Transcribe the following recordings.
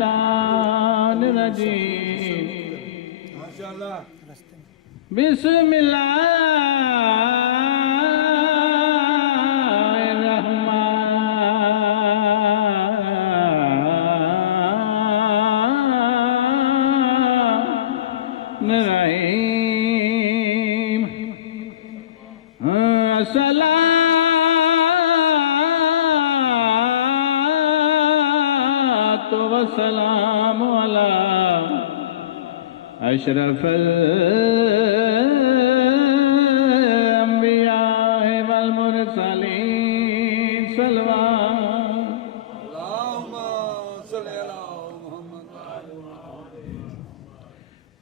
الشیطان الرجیم بسم اللہ الرحمن الرحیم الصلاۃ والسلام علی اشرف الانبیاء والمرسلین صلوات اللہم صلی علی محمد۔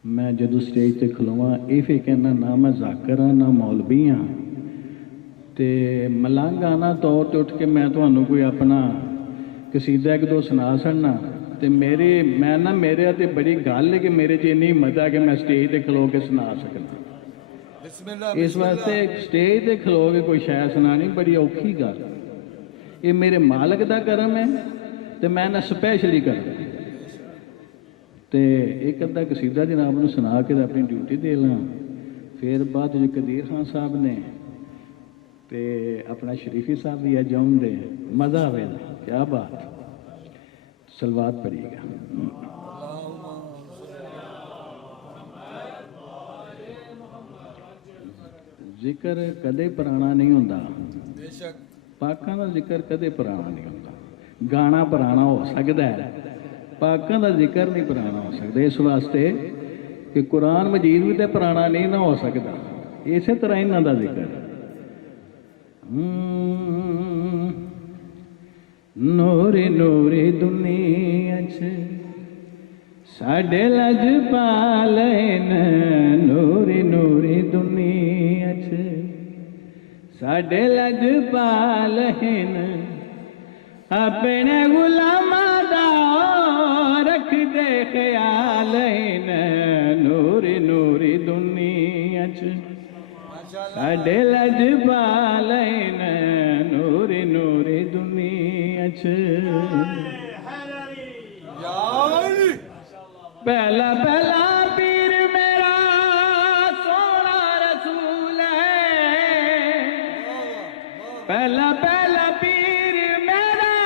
میں جدو سٹیج تے کھلواں یہ پھر کہنا نہ میں ذاکر ہاں نہ مولوی ہاں تے ملنگ آنا طور تے اٹھ کے میں تمہیں کوئی اپنا قصیدہ ایک دو سنا سڑنا تے میرے تے بڑی گل ہے کہ میرے چینی ہمت ہے کہ میں سٹیج تے کھلو کے سنا سکنا۔ اس واسطے سٹیج تے کھلو کے کوئی شاید سنانی بڑی اوکھی گل، یہ میرے مالک دا کرم ہے تے میں نہ سپیشلی کرنا تے ایک ادھا قصیدہ جناب نے سنا کے اپنی ڈیوٹی دے لاں، پھر بعد جو قدیر خان صاحب نے تے اپنا شریفی صاحب بھی جاؤں دے مزہ آئے گا، کیا بات، سلوات پڑھیے گا۔ ذکر کدے پرانا نہیں ہوتا، پاکاں دا ذکر کدے پرانا نہیں ہوتا، گانا پرانا ہو سکتا ہے، پاکاں دا ذکر نہیں پرانا ہو سکتا، اس واسطے کہ قرآن مجید بھی تے پرانا نہیں نہ ہو سکتا، اسی طرح انہاں دا ذکر نوری نوری دنیا ساڈے لج پالین، نوری نوری دنیا ساڈے لج پالین، اپنے غلاماں دا رکھ دے خیالین، نوری نوری دنیا ساڈے لج پالین، نوری نوری دنیا پہلا پہلا پیر میرا سونا رسول ہے، پہلا پہلا پیر میرا،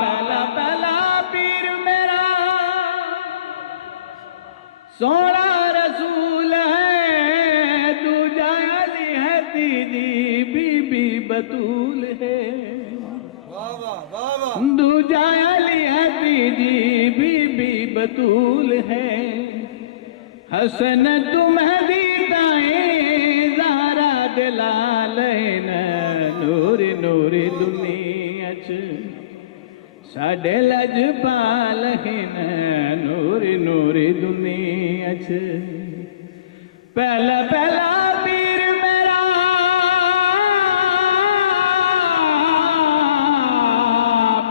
پہلا پہلا پیر میرا سونا رسول ہے، دوجا علی ہے تیجی بی بی بطول ہے، دوجا علی ہے تیجی بی بی بطول ہے، حسن تمہیں دائیں زہرا دلالین، نوری نوری دنیا ساڈے لج پالین، نوری نوری دنیا پہلا پہلا پیر میرا،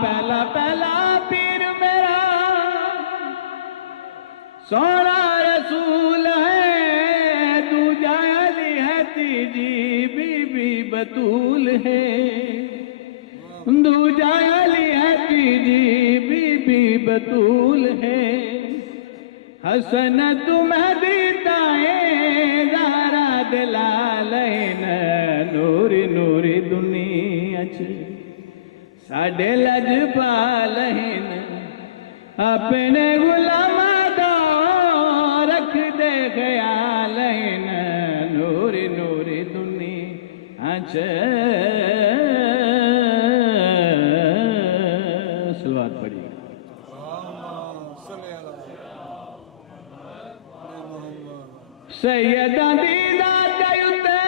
پہلا پہلا پیر میرا سونا رسول ہے، دوجا علی ہے تیجی بی بی بطول ہے، دوجا علی ہے تیجی بی بی بطول ہے، حسن تمہیں دائیں زہرا دلالین، نوری نوری دنیا ساڈے لج پالین، اپنے غلاماں دا رکھ دے خیالین، نوری نوری دنیا سلوات پڑھی۔ سیدہ دیدہ دیوتے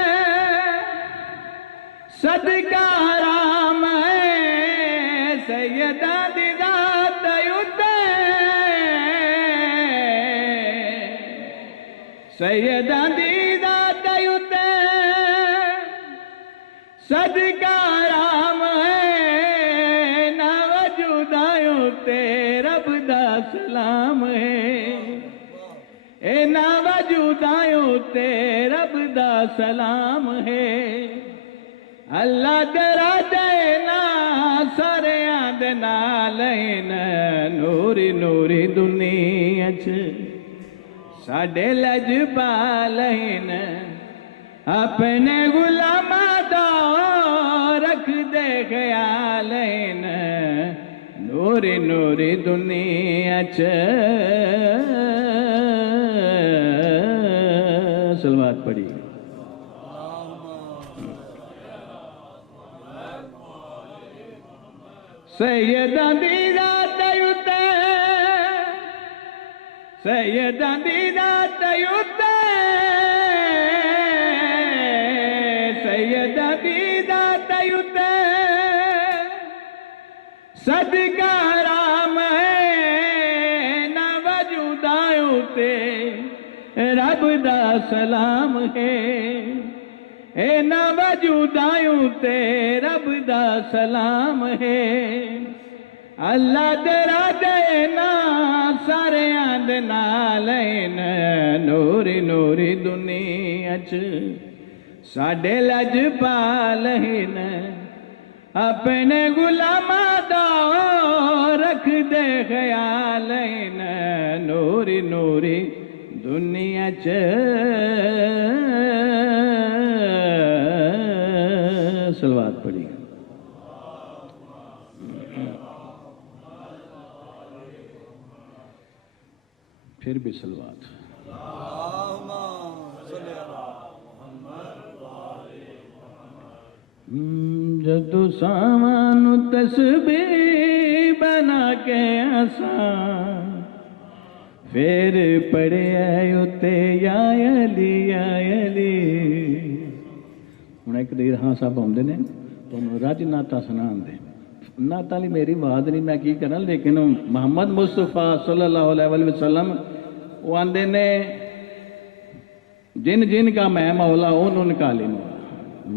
صدقہ حرام ہے، سیدہ دیدہ دیوتے، سیدہ دیدہ دیوتے صدقہ حرام ہے، نہ وجودائیوں تے رب دا سلام ہے، اے نہ وجودائیوں تے رب دا سلام ہے، اللہ تیرا دینا سریاں دے دے نال نوری نوری دنیا چ ساڈے لجپال اپنے غلاماں دا رکھ دے خیال نوری نوری دنیا چ سلوات پڑھی سیداں دی ذات اُتے سیداں دی ذات اُتے سیداں دی ذات اُتے صدقہ حرام ہے نہ وجوداں اُتے رب دا سلام ہے اے نہ وجوداں اُتے رب دا سلام ہے اللہ تیرا دینا سارے دے نال نوری نوری دنیا چ ساڈے لجپال اپنے غلاماں دا رکھ دے خیال نوری نوری دنیا چ سلوات پڑھی پھر بھی سلوات جدو سامان تسبیح بنا کے آسان پھر پڑے اتے یا علی یا علی ہوں ایک دیر ہاں صاحب آتے ہیں تو رج ناتا سنا دے نعت علی میری آواز نہیں میں کی کرنا لیکن محمد مصطفیٰ صلی اللہ علیہ وسلم وہ آندے نے جن جن کا میں مولا انہوں کا لے مولا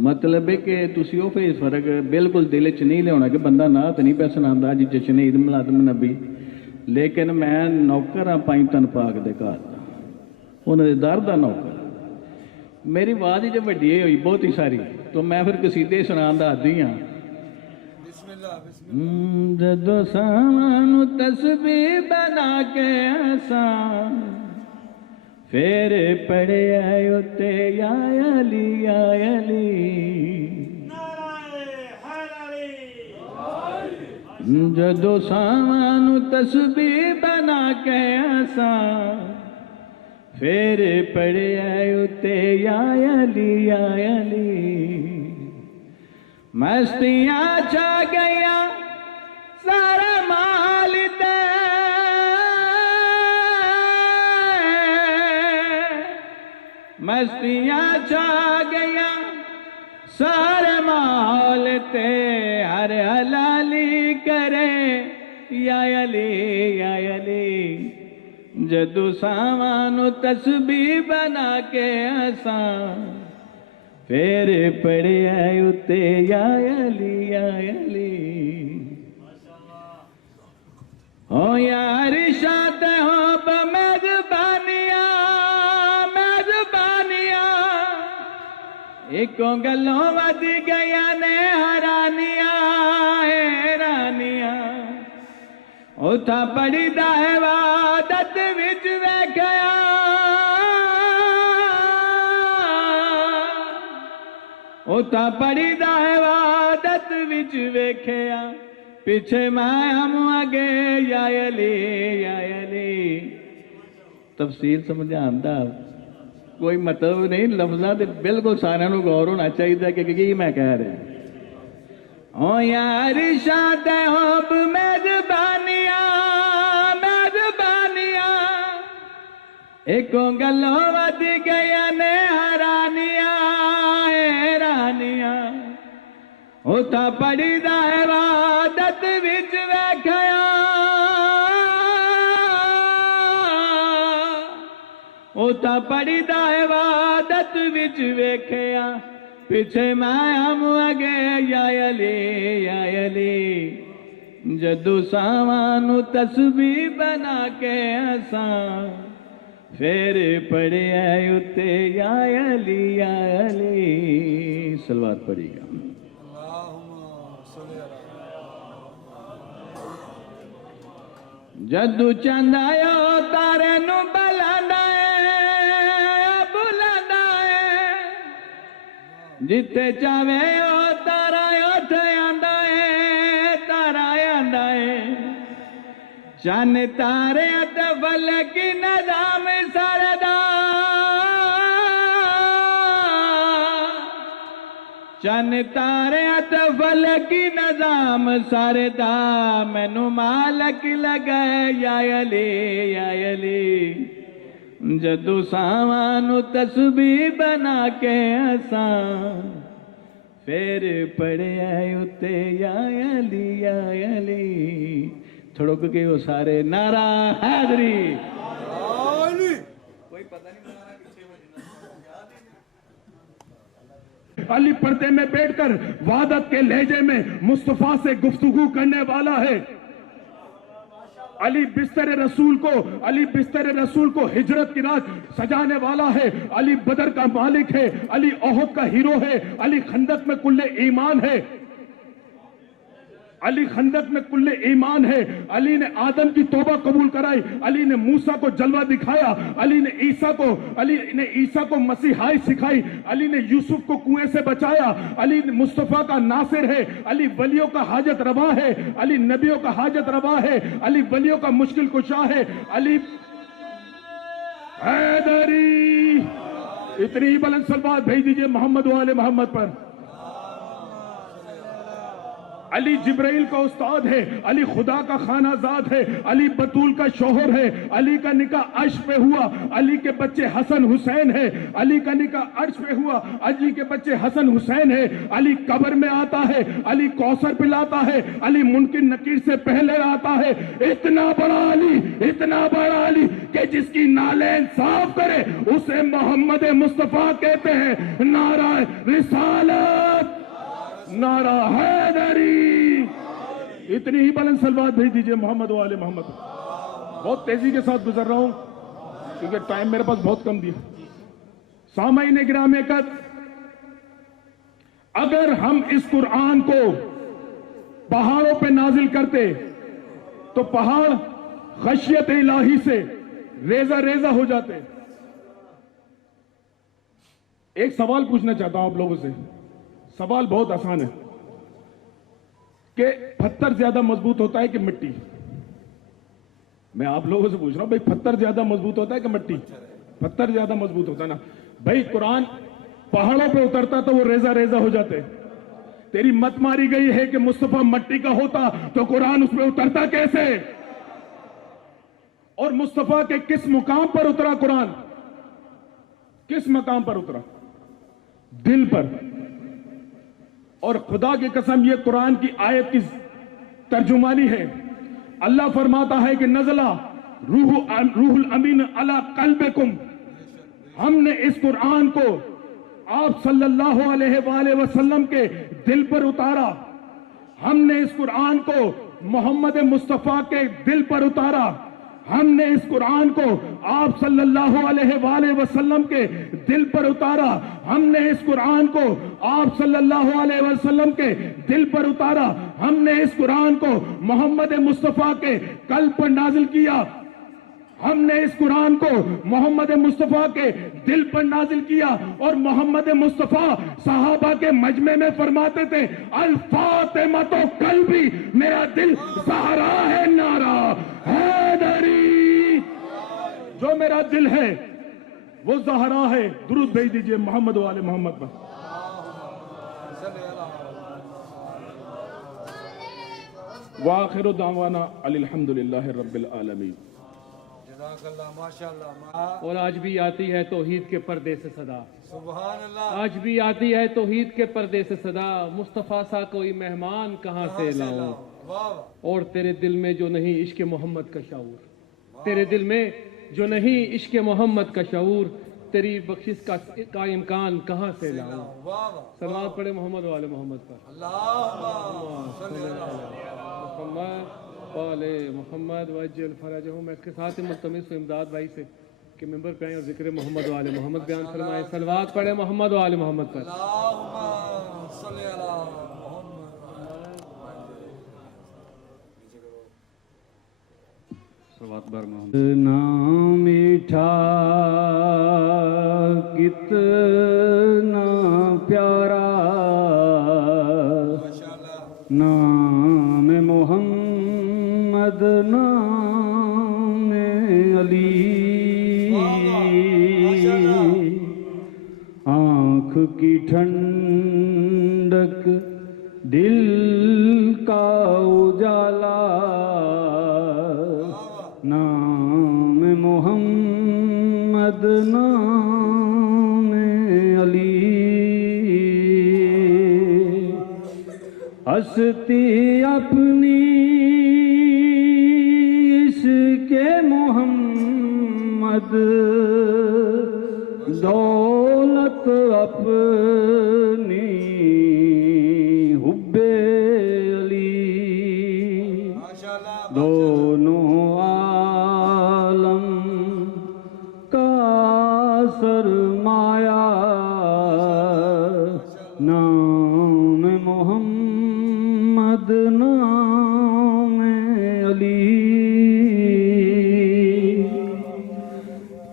مطلب ہے کہ تسی وہ پھر فرق بالکل دل چ نہیں لیا کہ بندہ نعت نہیں پہ سنا جی جشن عید میلاد النبی لیکن میں نوکر ہاں پائی تن پاک دے گھر انہوں نے در دا نوکر میری آواز جب وڈی ہوئی بہت ہی ساری تو میں پھر قصیدے سنا دی ہاں جدو سامان تسبیح بنا کے آسان پھر پڑے اتے یا علی یا علی جدو سامان تسبیح بنا کے آسان پھر پڑے اتے یا علی یا علی مستیاں چھا گیا سارا مال تے مستیاں چھا گیا سارے مال تے ہر حلالی کرے یا علی یا علی جدو سامان تسبیح بنا کے آسان پھر پڑے اتے یا علی یا علی ہو یا ارشاد ہو بمیزبانیاں میزبانیاں ایکوں گلوں ود گیا نے حرانیاں حیرانیاں اتھا پڑی دا عبادت وچ ویکھیا اتھا پڑی دا عبادت وچ ویکھیا پیچھے میں ہم آگے یا علی یا علی تفسیر سمجھان دا کوئی مطلب نہیں لفظاں تے بالکل سارے نوں غور ہونا چاہیے کہ کی میں کہہ رہا او یا ارشاد حب میزبانیاں میزبانیاں ایکوں گلوں ود گیا نے حرانیاں حیرانیاں اتھا پڑی دا عبادت وچ ویکھیا اتھا پڑی دا عبادت وچ ویکھیا پیچھے میں ہم اگے یا علی یا علی جدو سامان تسبیح بنا کے آسان پھر پڑے اتے یا علی یا علی سلوات پڑھی گا جدو چند آیا تارے نو بلانا ہے جتے چاہے او تارا اٹھ آندا ہے تارا آندا ہے چند تارے تے فلک نظام سردا چند تارے تے فلک نظام سردا مینو مالک لگے یا علی جدو ساوانو تسبیح بنا کے آسان پھر پڑے آئے اتے یا علی تھڑک کے وہ سارے نعرہ حیدری کوئی پتہ نہیں نعرہ کسے وجہ علی پردے میں بیٹھ کر وحدت کے لہجے میں مصطفیٰ سے گفتگو کرنے والا ہے علی بستر رسول کو ہجرت کی رات سجانے والا ہے علی بدر کا مالک ہے علی احد کا ہیرو ہے علی خندق میں کل ایمان ہے علی خندق میں کل ایمان ہے علی نے آدم کی توبہ قبول کرائی علی نے موسیٰ کو جلوہ دکھایا علی نے عیسیٰ کو مسیحائی سکھائی علی نے یوسف کو کنویں سے بچایا علی مصطفیٰ کا ناصر ہے علی ولیوں کا حاجت روا ہے علی نبیوں کا حاجت روا ہے علی ولیوں کا مشکل کشا ہے علی حیدری اتنی ہی بلند صلوات بھیج دیجئے محمد و آل محمد پر علی جبرائیل کا استاد ہے علی خدا کا خانہ زاد ہے علی بطول کا شوہر ہے علی کا نکاح عرش پہ ہوا علی کے بچے حسن حسین ہے علی کا نکاح عرش پہ ہوا علی کے بچے حسن حسین ہے علی قبر میں آتا ہے علی کوثر پلاتا ہے علی منکر نکیر سے پہلے آتا ہے اتنا بڑا علی کہ جس کی نالین صاف کرے اسے محمد مصطفیٰ کہتے ہیں نعرہ رسالت نعرہ حیدری اتنی ہی بلند صلوات بھیج دیجئے محمد و آل محمد بہت تیزی کے ساتھ گزر رہا ہوں کیونکہ ٹائم میرے پاس بہت کم دیا سامعین گرامی قدر اگر ہم اس قرآن کو پہاڑوں پہ نازل کرتے تو پہاڑ خشیت الہی سے ریزہ ہو جاتے ایک سوال پوچھنا چاہتا ہوں آپ لوگوں سے سوال بہت آسان ہے کہ پتھر زیادہ مضبوط ہوتا ہے کہ مٹی میں آپ لوگوں سے پوچھ رہا ہوں بھائی پتھر زیادہ مضبوط ہوتا ہے کہ مٹی پتھر زیادہ مضبوط ہوتا ہے نا بھائی قرآن پہاڑوں پہ اترتا تو وہ ریزہ ہو جاتے تیری مت ماری گئی ہے کہ مصطفیٰ مٹی کا ہوتا تو قرآن اس پہ اترتا کیسے اور مصطفیٰ کے کس مقام پر اترا قرآن کس مقام پر اترا دل پر اور خدا کی قسم یہ قرآن کی آیت کی ترجمانی ہے اللہ فرماتا ہے کہ نزلہ روح الامین علی قلبکم ہم نے اس قرآن کو آپ صلی اللہ علیہ وآلہ وسلم کے دل پر اتارا ہم نے اس قرآن کو محمد مصطفیٰ کے دل پر اتارا ہم نے اس قرآن کو آپ صلی اللہ علیہ وآلہ وسلم کے دل پر اتارا ہم نے اس قرآن کو آپ صلی اللہ علیہ وسلم کے دل پر اتارا ہم نے اس قرآن کو محمد مصطفیٰ کے قلب پر نازل کیا ہم نے اس قرآن کو محمد مصطفیٰ کے دل پر نازل کیا اور محمد مصطفیٰ صحابہ کے مجمع میں فرماتے تھے الفاطمہ تو قلبی میرا دل زہرا ہے نعرہ حیدری جو میرا دل ہے وہ زہرا ہے درود بھیج دیجئے محمد و آل محمد پر وآخر دعوانا الحمدللہ رب العالمین اور آج بھی آتی ہے توحید کے پردے سے صدا سبحان اللہ آج بھی آتی ہے توحید کے پردے سے صدا مصطفیٰ سا کوئی مہمان کہاں سے لاؤں اور تیرے دل میں جو نہیں عشق محمد کا شعور تیرے دل میں جو نہیں عشق محمد کا شعور تیری بخشش کا امکان کہاں سے لاؤں صلوات پڑھے محمد و آل محمد پر محمد قال محمد وجل فرجہم میں کے ساتھ ملتمس و امداد بھائی سے کہ ممبر پہ آئیں اور ذکر محمد و آل محمد بیان فرمائے صلوات پڑھے محمد و آل محمد پر اللہم صلی علی محمد کتنا میٹھا کتنا پیارا نام محمد نام علی، آنکھ کی ٹھنڈک دل کا اجالا نام محمد نام علی، ہستی اپنی اس کے محمد، دولت اپنی حب علی، دونوں عالم کا سرمایہ نام محمد نام علی،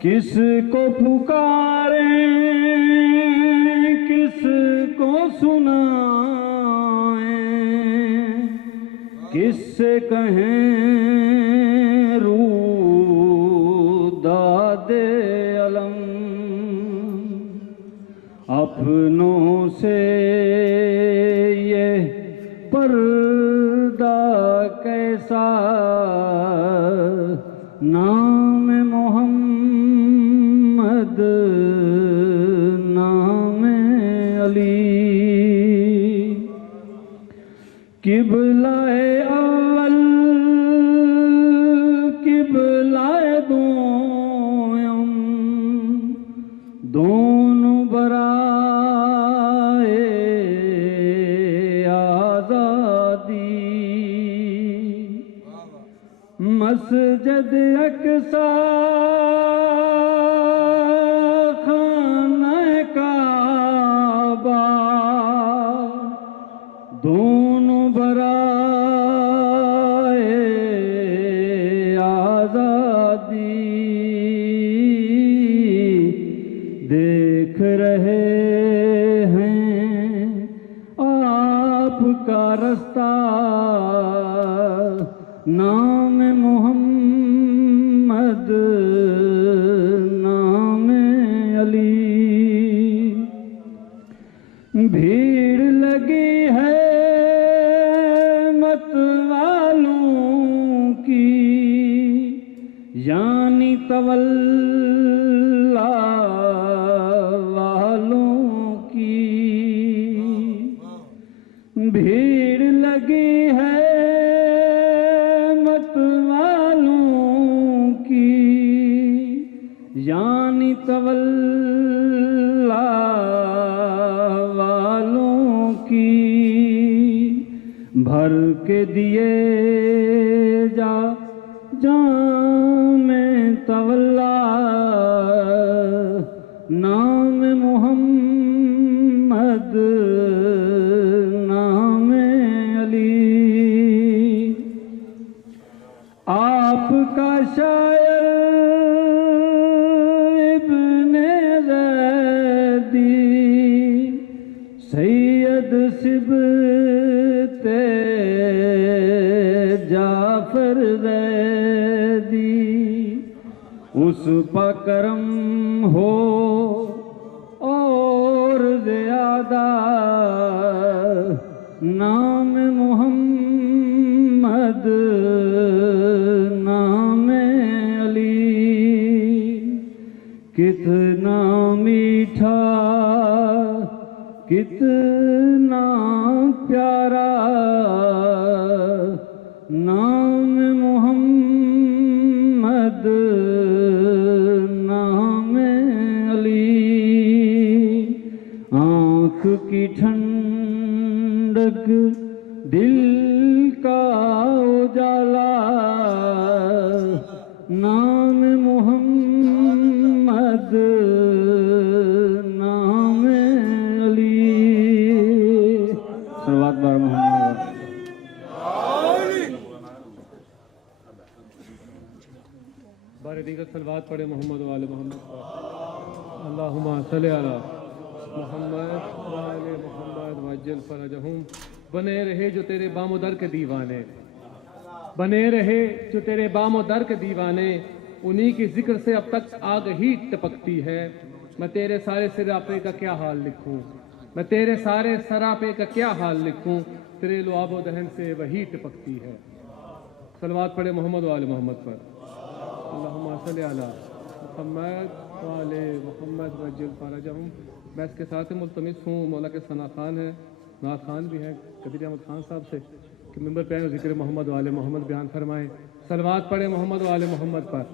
کس کو پکاریں کس کو سنائیں، کس سے کہیں روداد علم، اپنوں سے یہ پردہ کیسا نام محمد نام علی، قبلہ اول قبلہ دوم دونوں برائے آزادی، مسجد اقصی خانہ کعبہ دونوں برائے آزادی، دیکھ رہے ہیں آپ کا رستہ نام محمد نام علی، بھیڑ لگی ہے مت والوں کی، یعنی تولا والوں کی، بھیڑ لگی ہے مت والوں کی، یعنی تولا والوں کی، بھر کے دیے جا جام تولا نام محمد نام علی، آپ کا شاعر ابن زیدی سید سبت جعفر زیدی، اس پا کرم ہو اور زیادہ نام محمد نام علی، کتنا میٹھا کتنا پیارا نام محمد نام علی، آنکھ کی ٹھنڈک دل کا اجالا نام محمد نام علی، صلوات بار محمد بارے دیگر صلوات پڑھے محمد و آل محمد پر اللہم صلی علی محمد و آل محمد وعجل فرجہم. بنے رہے جو تیرے بام و در کے دیوانے، بنے رہے جو تیرے بام و در کے دیوانے، انہی کی ذکر سے اب تک آگ ہی ٹپکتی ہے. میں تیرے سارے سراپے کا کیا حال لکھوں، میں تیرے سارے سراپے کا کیا حال لکھوں، تیرے لعاب و دہن سے وہی ٹپکتی ہے. صلوات پڑھے محمد و آل محمد پر اللہم صلی علی محمد و آل محمد وعجل فرجہم. میں اس کے ساتھ ملتمس ہوں مولا کے ثنا خان ہیں، نعت خان بھی ہیں، قدیر احمد خان صاحب سے کہ ممبر پہ آئیں اور ذکر محمد و آل محمد بیان فرمائیں. صلوات پڑھے محمد و آل محمد پر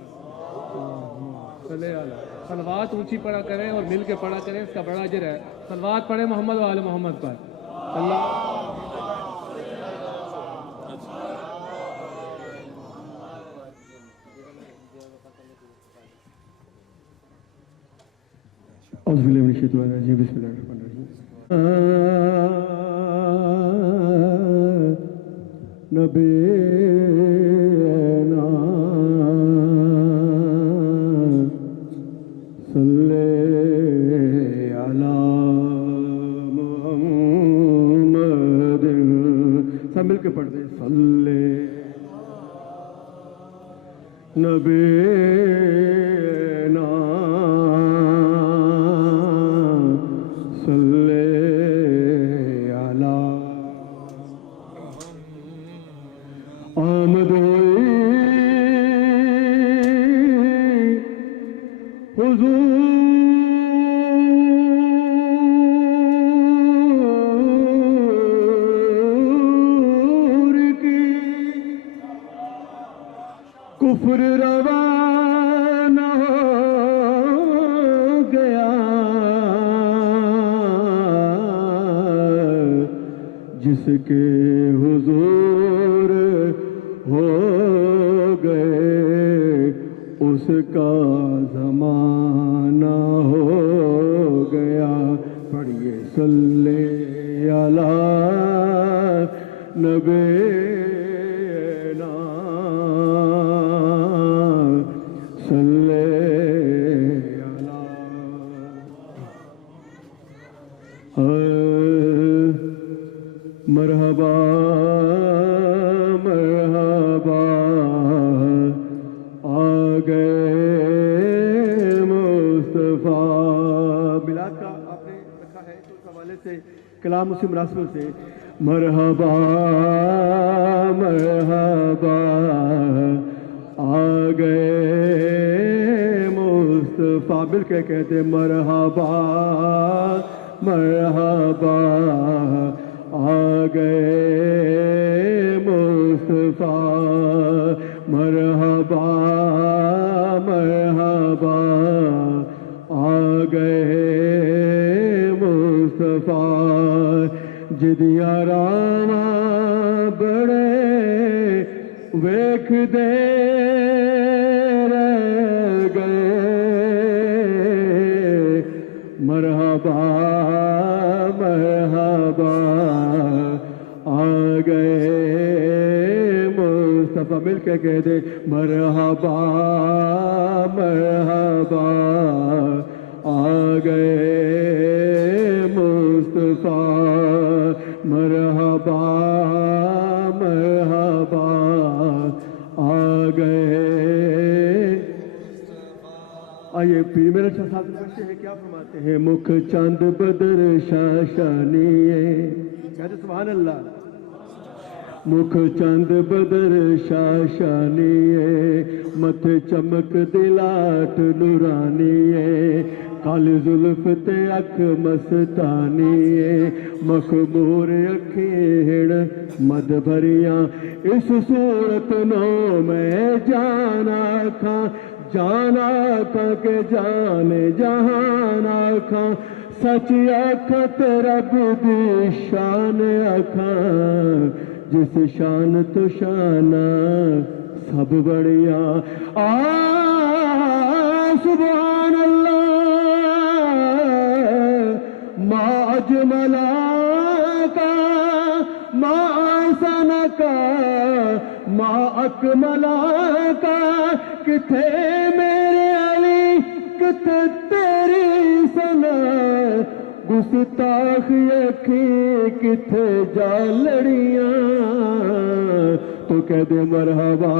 صلی علی. صلوات اونچی پڑھا کریں اور مل کے پڑھا کریں، اس کا بڑا اجر ہے. صلوات پڑھے محمد و آل محمد پر. اللہ اعوذ باللہ من الشیطان الرجیم بسم اللہ الرحمن الرحیم. نبینا صلی علی محمد. سب مل کے پڑھ دیں. صلی نبینا صلی علی. آمد ہوئی حضور کی، کفر روانہ ہو گیا، جس کے حضور ہو گئے اس کا زمانہ ہو گیا. پڑھیے صلی علی نبینا صلی علی. مرحبا مرحبا آ گئے مصطفیٰ. میلاد کا آپ نے رکھا ہے تو اس حوالے سے کلام اسی مناسبت سے مرحبا مرحبا آ گئے مصطفیٰ. مل کے کہتے مرحبا مرحبا آ گئے مصطفیٰ. مرحبا مرحبا آ گئے مصطفیٰ. جدیاں راما بڑے ویکھ دے رہ گئے. مرحبا مرحبا آ گئے مصطفیٰ. مل کے کہہ دے مرحبا مرحبا آ گئے مصطفیٰ. مرحبا مرحبا آ گئے. آئیے پیر میرے شاہ صاحب پڑھتے ہیں، کیا فرماتے ہیں؟ مکھ چاند بدر شاشانیے. کہتے سبحان اللہ. مکھ چاند بدر شاشانیے، متھے چمک دلاٹ نورانیے، کالی زلف تے اکھ مستانیے، مخمور اکھیں مد بھریاں. اس صورت نو میں جانا کھاں، جانا کھاں کہ جانے جہانا کھاں. سچ آکھت رب دی شان آکھاں، جس شان تو شانہ سب بڑیا. سبحان اللہ ما اجملا کا ما آسان کا ما मा अकमला का किथे मेरे अली किथे तेरी सना गुस्ताख अखी किथे जा लड़ियां तो कह दे मरहबा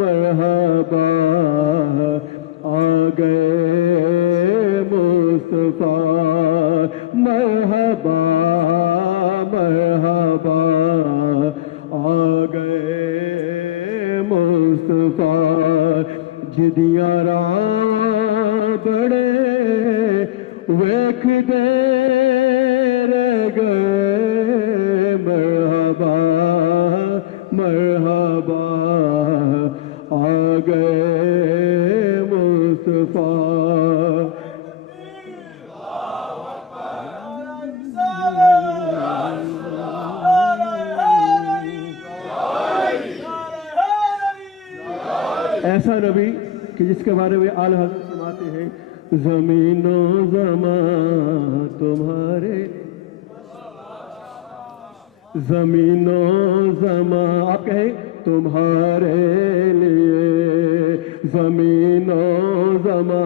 मरहबा आ गए मुस्तफा मरहबा मरहबा आ गए मुस्तफा जिदियां राह बड़े वेख दे रह गए मरहबा मरहबा आ गए मुस्तफा ऐसा नबी कि जिसके बारे में आला हज़रत फरमाते हैं ज़मीनो ज़मा तुम्हारे ज़मीनो ज़मा आप कहें तुम्हारे लिए ज़मीनो ज़मा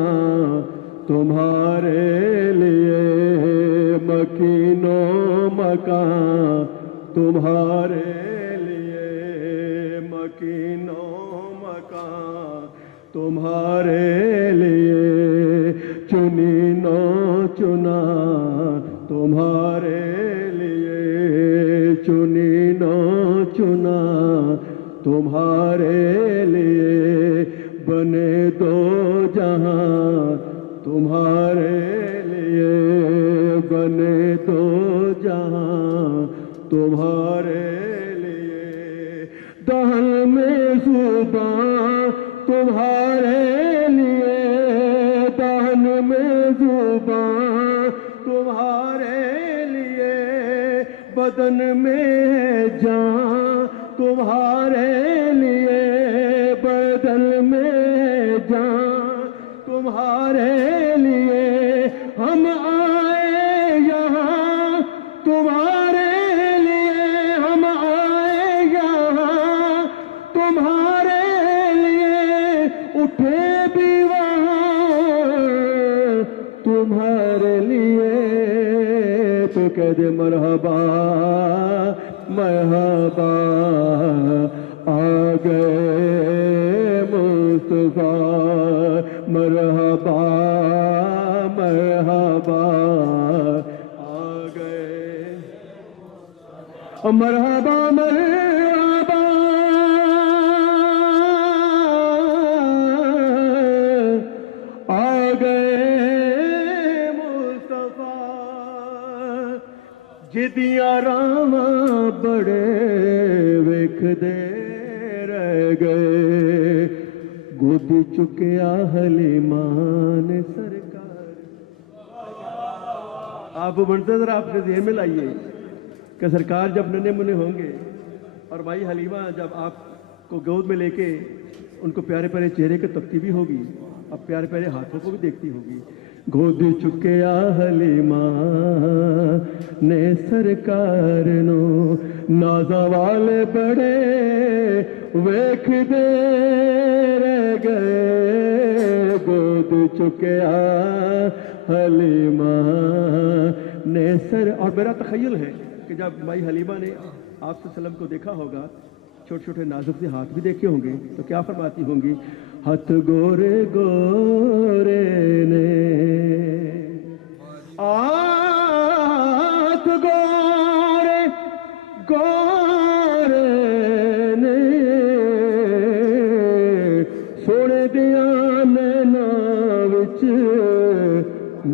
तुम्हारे लिए मकीनो मकान तुम्हारे लिए मकीनो मकान तुम्हारे लिए चुनी नो चुना तुम्हारे लिए चुनी नो चुना तुम्हारे लिए बने दो जहां तुम्हारे लिए बने दो जहां तुम्हारे लिए दहन में जुबान तुम्हारे लिए दहन में जुबान तुम्हारे लिए बदन में जान तुम्हारे लिए बदन में जान तुम्हारे लिए हम आए यहाँ तुम्हारे लिए हम आए यहाँ तुम्हारे लिए उठे भी वहाँ तुम्हारे लिए तो कह दे मरहबा मरहबा आ गए मुस्तफा मरहबा मरहबा आ गए मरहबा मरहबा आ गए मुस्तफा जिदियां रावां बड़े वेखदे रह गए गोद चुकिया हलीमा ने सरकार आप वो मंजर जरा आपने ज़हन में लाइए कि सरकार जब नन्हे मुन्ने होंगे और भाई हलीमा जब आपको गोद में लेके उनको प्यारे प्यारे चेहरे की तकती भी होगी अब प्यारे प्यारे हाथों को भी देखती होगी गोद चुकिया हलीमा ने सरकार नो नाजा वाले बड़े वेख दे रह गए गोद चुकिया हलीमा ने सर और मेरा तखय्युल है कि जब माई हलीमा ने आप सल्लम को देखा होगा छोटे छोटे नाजुक से हाथ भी देखे होंगे तो क्या फरमाती होंगी हाथ गोरे गोरे ने हाथ गोरे गोरे ने सोने दिया नैना विच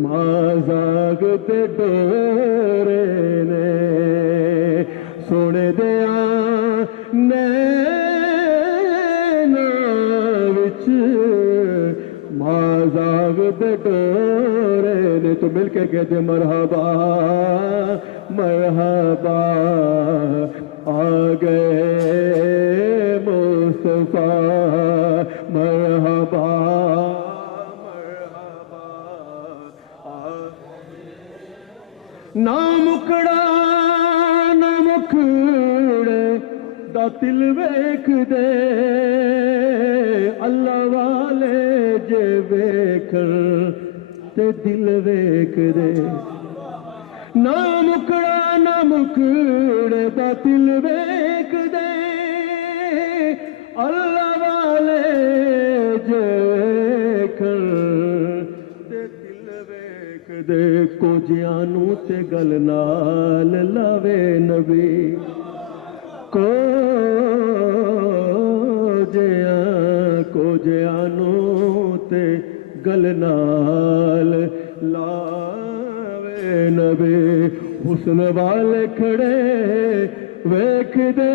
माजाग ते डोरे ने सोने दिया नैना विच माजाग ते डोरे ने तो मिल के कहते मरहबा मरहबा आ गए मुस्तफा मरहबा मरहबा ना मुकड़ा ना मुखड़े दा دا دل ویکھ دے اللہ والے جے ویکھن تے دل ویکھ دے نہ مکڑا نہ مکڑے دا دل ویکھ دے اللہ والے جے ویکھن تے دل ویکھ دے کو جیانو تے گل نال لاوے نبی کو جیانو تے گل نال لاوے نبی حسن والے کھڑے ویکھ دے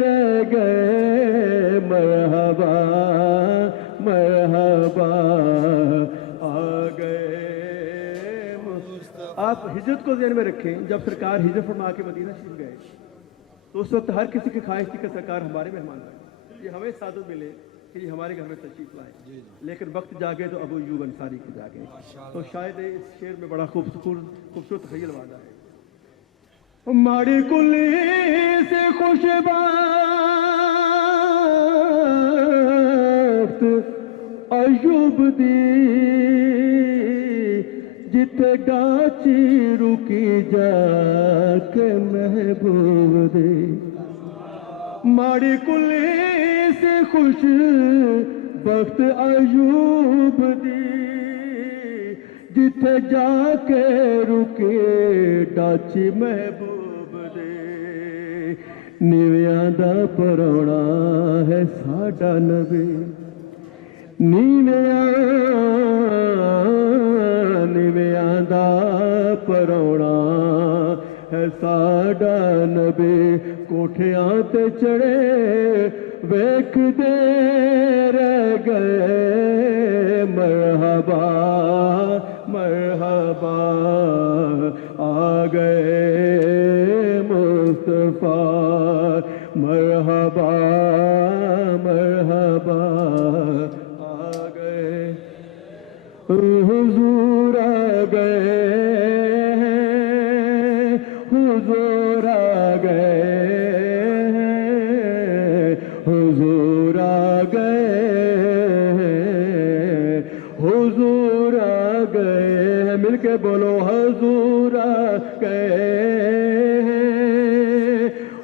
رہ گئے مرحبا مرحبا آ گئے آپ ہجرت کو ذہن میں رکھیں جب سرکار ہجرت فرما کے مدینہ شریف گئے تو اس وقت ہر کسی کی خواہش تھی کہ سرکار ہمارے مہمان بنے یہ ہمیں سعادت ملے کہ یہ ہمارے گھر میں تشریف لائے لیکن وقت جاگے تو ابو ایوب انصاری کے جاگے تو شاید اس شعر میں بڑا خوبصورت تخیل وعدہ ہے ماڑی کلی سے خوشبخت ایوب دی جتے ڈاچی رکی جا کے محبوب دے ماڑی کلی سے خوش بخت ایوب دی جتے جا کے رکے ڈاچی محبوب دے نیویاں دا پرونا ہے ساڈا نبی نیویاں دا پرونا ہے ساڈا نبی کوٹھیاں تے چڑھے ویکھ دے رہ گئے مرحبا مرحبا آ گئے مصطفیٰ مرحبا مرحبا آ گئے حضور آ گئے حضور آ گئے حضور آ گئے حضور آ گئے مل کے بولو حضور آ گئے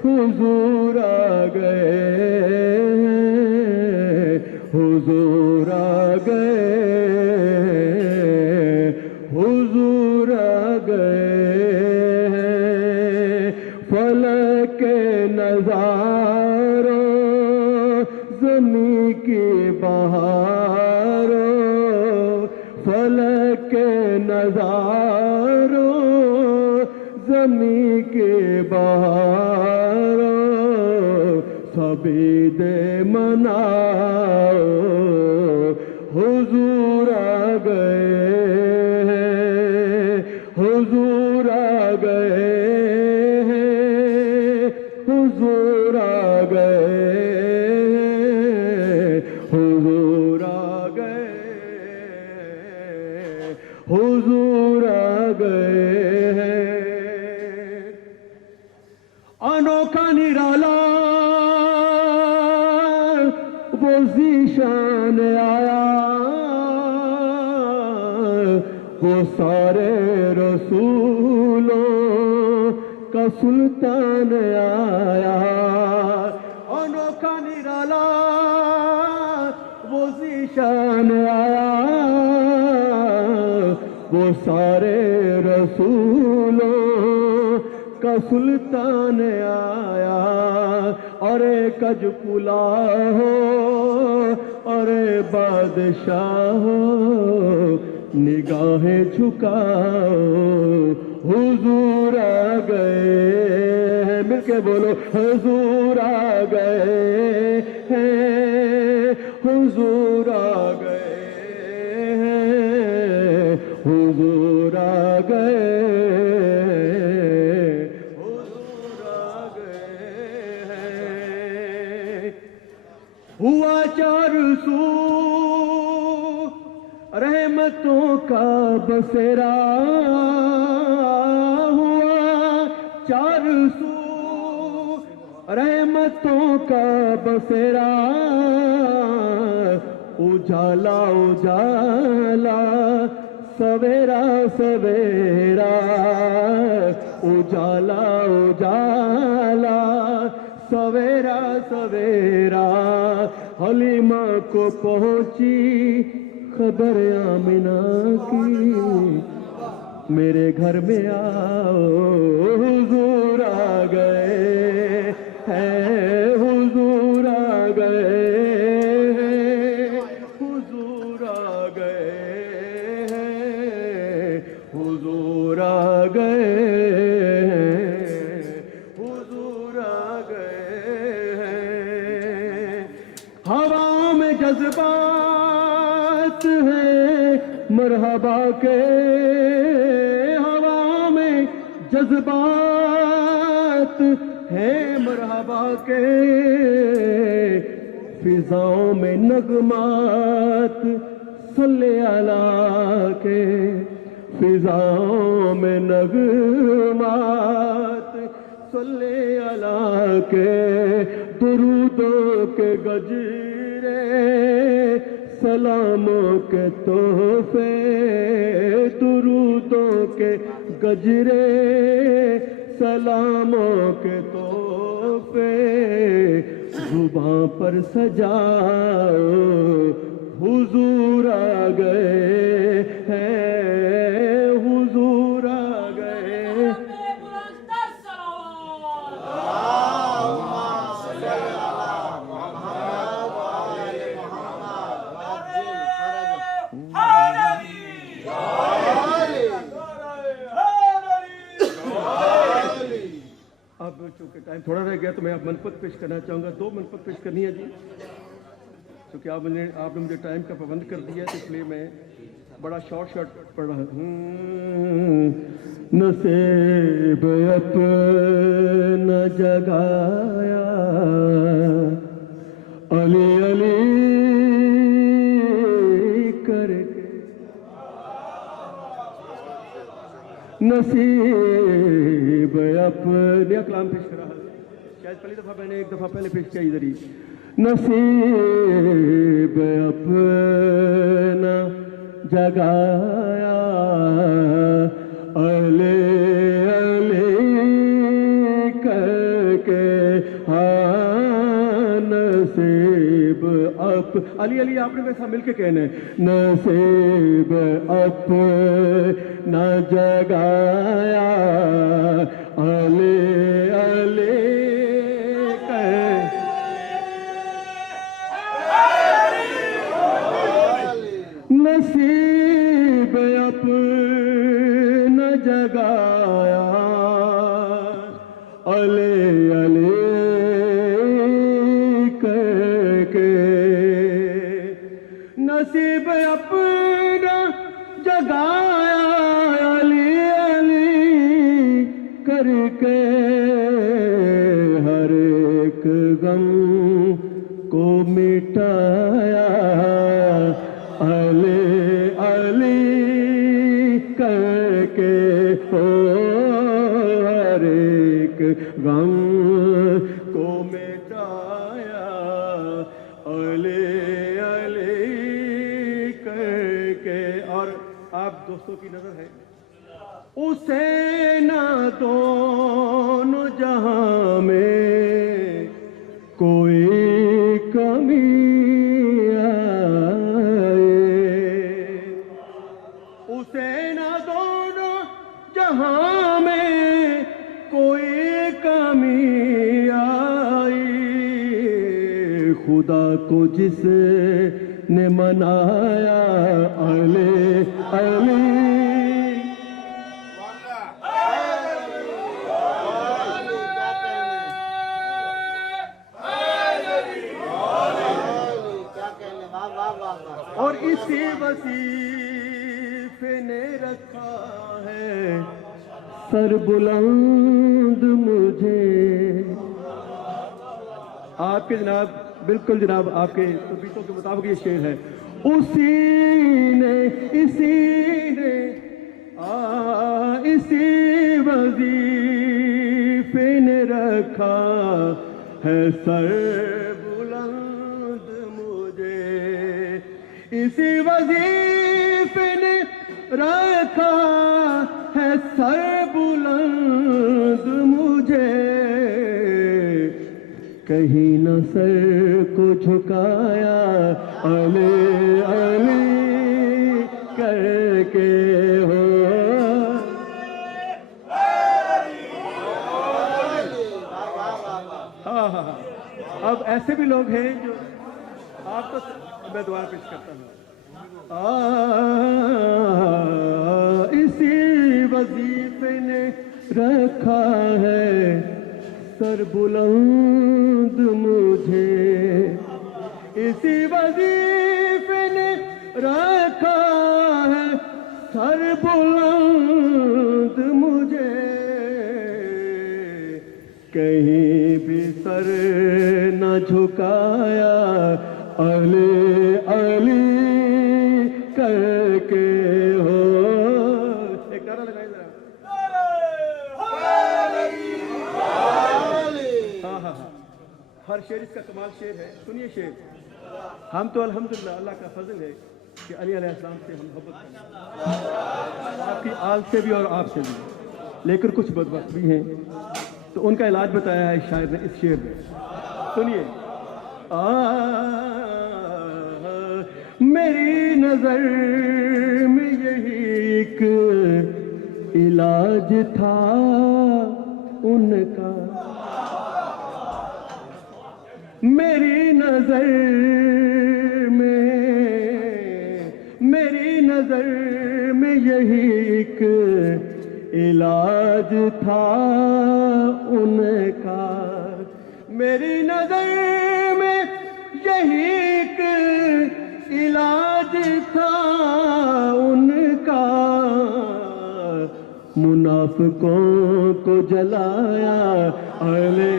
حضور آ گئے حضور آ گئے حضور آ گئے فلک نظاروں زمین کی بہاروں فلک نظاروں زمین کے بہاروں سبھی دے مناؤ حضور آ گئے حضور آ گئے حضور آ گئے حضور آ گئے حضور آ گئے انوکھا نرالا وہ ذیشان آیا وہ سارے رسولوں کا سلطان آیا انوکھا نرالا وہ ذیشان آیا وہ سارے رسولوں کا سلطان آیا اور کج پلا ہو اور بادشاہ ہو نگاہیں جھکاؤ حضور آ گئے مل کے بولو حضور آ گئے حضور آ گئے حضور آ گئے ہوا چار سو رحمتوں کا بسیرا ہوا چار سو रहमतों का बसेरा, उजाला उजाला सवेरा सवेरा, उजाला उजाला सवेरा सवेरा। हलीमा को पहुंची खबर आमिना की, मेरे घर में आओ हुजूर आ गए हैं, हुजूर आ गए हैं, हुजूर आ गए हैं, हुजूर आ गए हैं, हुजूर आ गए हैं। हवा में जज्बात है मरहबा के, हवा में जज्बात है मरहबा के, फिजाओं में नगमात सल्ले अला के, फिजाओं में नगमात सल्ले अला के। दुरूदों के गजरे सलामों के तोहफे, दुरूदों के गजरे सलामों के तोहफे, जुबां पर सजाओ हुजूर आ गए हैं, हुजूर आ गए। अब चूंकि टाइम थोड़ा रह गया तो मैं अब मनपत पेश करना चाहूँगा। 2 मनपत पेश करनी है जी, क्योंकि आपने मुझे टाइम का पाबंद कर दिया, तो इसलिए मैं बड़ा शॉर्ट पढ़ रहा हूँ। नसीब अपना जगाया अली अली करके, नसीब अपने कलाम पेश करा है, शायद पहली दफा मैंने एक दफा पहले पेश किया इधर ही। नसीब अपना जगाया अले अले करके, हाँ नसीब अप अली अली आपने वैसा मिलके कहना है। नसीब अपना जगाया अले अले नसीब अपना जगाया अले अले करके, नसीब अपना जगाया अली अली करके, हर एक गम को मिटाया अले अली करके, हो हर एक गम को मिटाया अले अली करके। और आप दोस्तों की नजर है, उसे ना दोनों जहां में कोई कमी जहां में कोई कमी आई, खुदा को जिसने मनाया अले अली। और इसी वसीफे ने रखा है सर बुलंद मुझे। आपके जनाब, बिल्कुल जनाब, आपके तबीयतों के मुताबिक ये शेर है। उसी ने इसी ने इसी वजीफे ने रखा ہے سر بلند مجھے، اسی وظیفے نے رکھا ہے سر بلند مجھے، کہیں نہ سر کو جھکایا علی علی کر کے ہو۔ ہاں ہاں ہاں، اب ایسے بھی لوگ ہیں جو آپ تو میں دعا پیش کرتا ہوں۔ اسی وظیفے نے رکھا ہے سر بلند مجھے، اسی وظیفے نے رکھا ہے سر بلند مجھے، کہیں بھی سر نہ جھکایا علی علی کر کے ہو۔ ایک نعرہ لگائیں ذرا۔ ہاں ہاں ہاں، ہر شعر اس کا کمال شعر ہے۔ سنیے شعر، ہم تو الحمدللہ اللہ کا فضل ہے کہ علی علیہ السلام سے ہم محبت کرتے ہیں، آپ کی آل سے بھی اور آپ سے بھی، لیکن کچھ بدبخت بھی ہیں، تو ان کا علاج بتایا ہے شاعر نے اس شعر میں۔ سنیے، میری نظر میں یہی ایک علاج تھا ان کا، میری نظر میں یہی ایک علاج تھا ان کا، میری نظر میں یہی ایک علاج تھا ان کا، منافقوں کو جلایا علی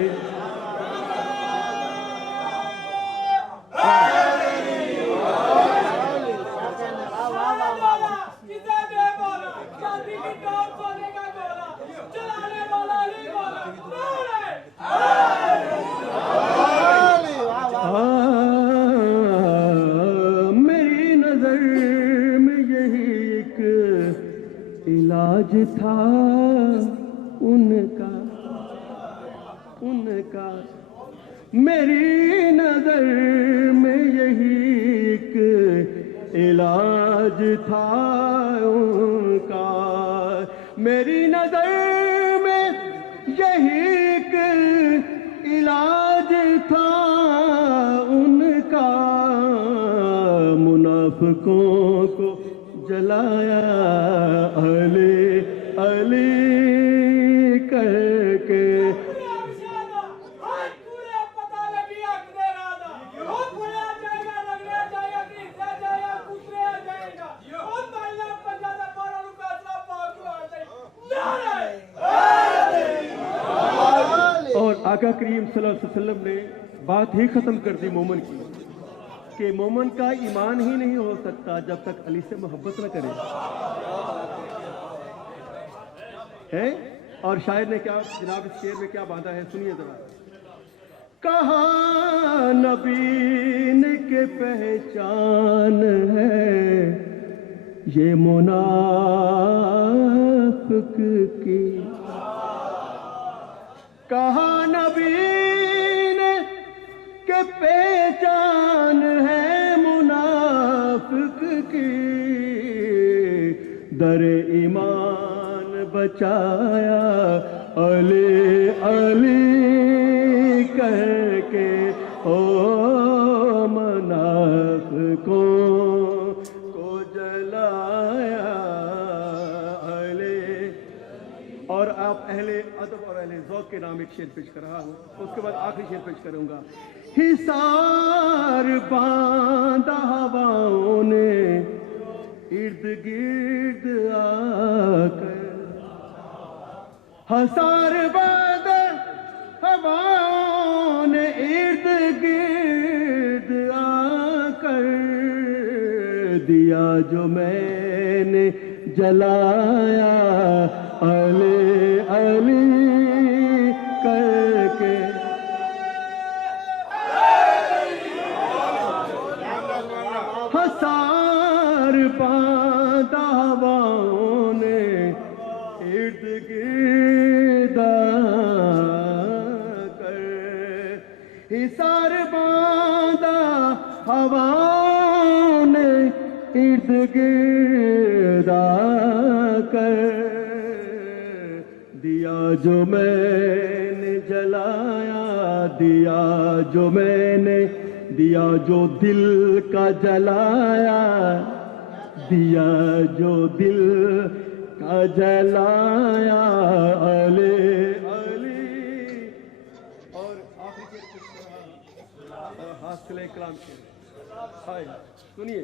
علاج تھا ان کا، میری نظر میں یہی ایک علاج تھا ان کا، میری نظر میں یہی ایک علاج تھا ان کا، منافقوں کو جلایا علی علی کر کے۔ اور آقا کریم صلی اللہ علیہ وسلم نے بات ہی ختم کر دی مومن کی، کہ مومن کا ایمان ہی نہیں ہو سکتا جب تک علی سے محبت نہ کرے ہے۔ اور شاعر نے کیا جناب اس شعر میں کیا باندھا ہے، سنیے ذرا۔ کہا نبی نے کہ پہچان ہے یہ منافق کی، کہا نبی نے کہ پہچان ہے منافق کی، در ایمان بچایا علی علی کہہ کے، او منافقوں کو جلایا علی۔ اور آپ اہل ادب اور اہل ذوق کے نام ایک شعر پیش کر رہا ہوں، اس کے بعد آخری شعر پیش کروں گا۔ حصار باندھا ہواؤں نے ارد گرد آ کر، حصار باندھا ہواؤں نے ارد گرد آ کر، دیا جو میں نے جلایا علی علی کر کے۔ باندھا ہواؤں نے ارد گرد کر، حصار باندھا ہواؤں نے ارد گرد کر، دیا جو میں نے جلایا، دیا جو میں نے، دیا جو دل کا جلایا، دیا جو دل کا جلایا، علی علی۔ اور آخری حاصل کلام کے سنیے،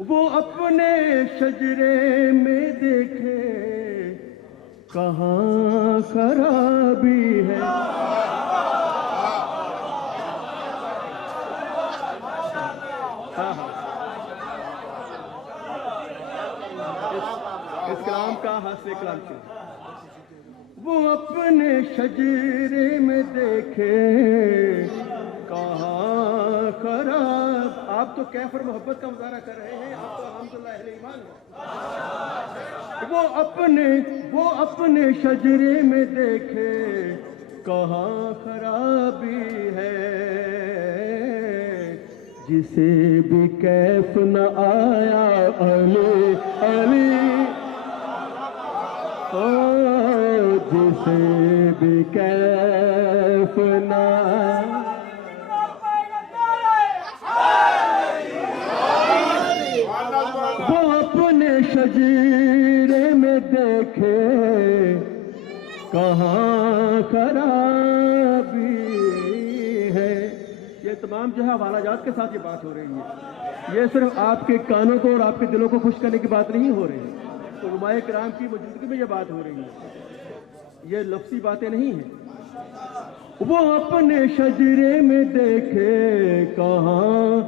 وہ اپنے شجرے میں دیکھے کہاں خرابی ہے، اس کلام کا حاصل کلام سے، وہ اپنے شجرے میں دیکھے کہاں خراب۔ آپ تو کیف اور محبت کا مظاہرہ کر رہے ہیں، آپ تو الحمدللہ اہل ایمان ہیں۔ وہ اپنے شجرے میں دیکھے کہاں خرابی ہے، جسے بھی کیف نہ آیا علی علی، جسے بھی کیف نہ آیا، وہ اپنے شجرے میں دیکھے کہاں خرابی ہے۔ یہ تمام جو ہے حوالہ جات کے ساتھ یہ بات ہو رہی ہے، یہ صرف آپ کے کانوں کو اور آپ کے دلوں کو خوش کرنے کی بات نہیں ہو رہی، علماء کرام کی موجودگی میں یہ بات ہو رہی ہے، یہ لفظی باتیں نہیں ہیں۔ وہ اپنے شجرے میں دیکھے کہاں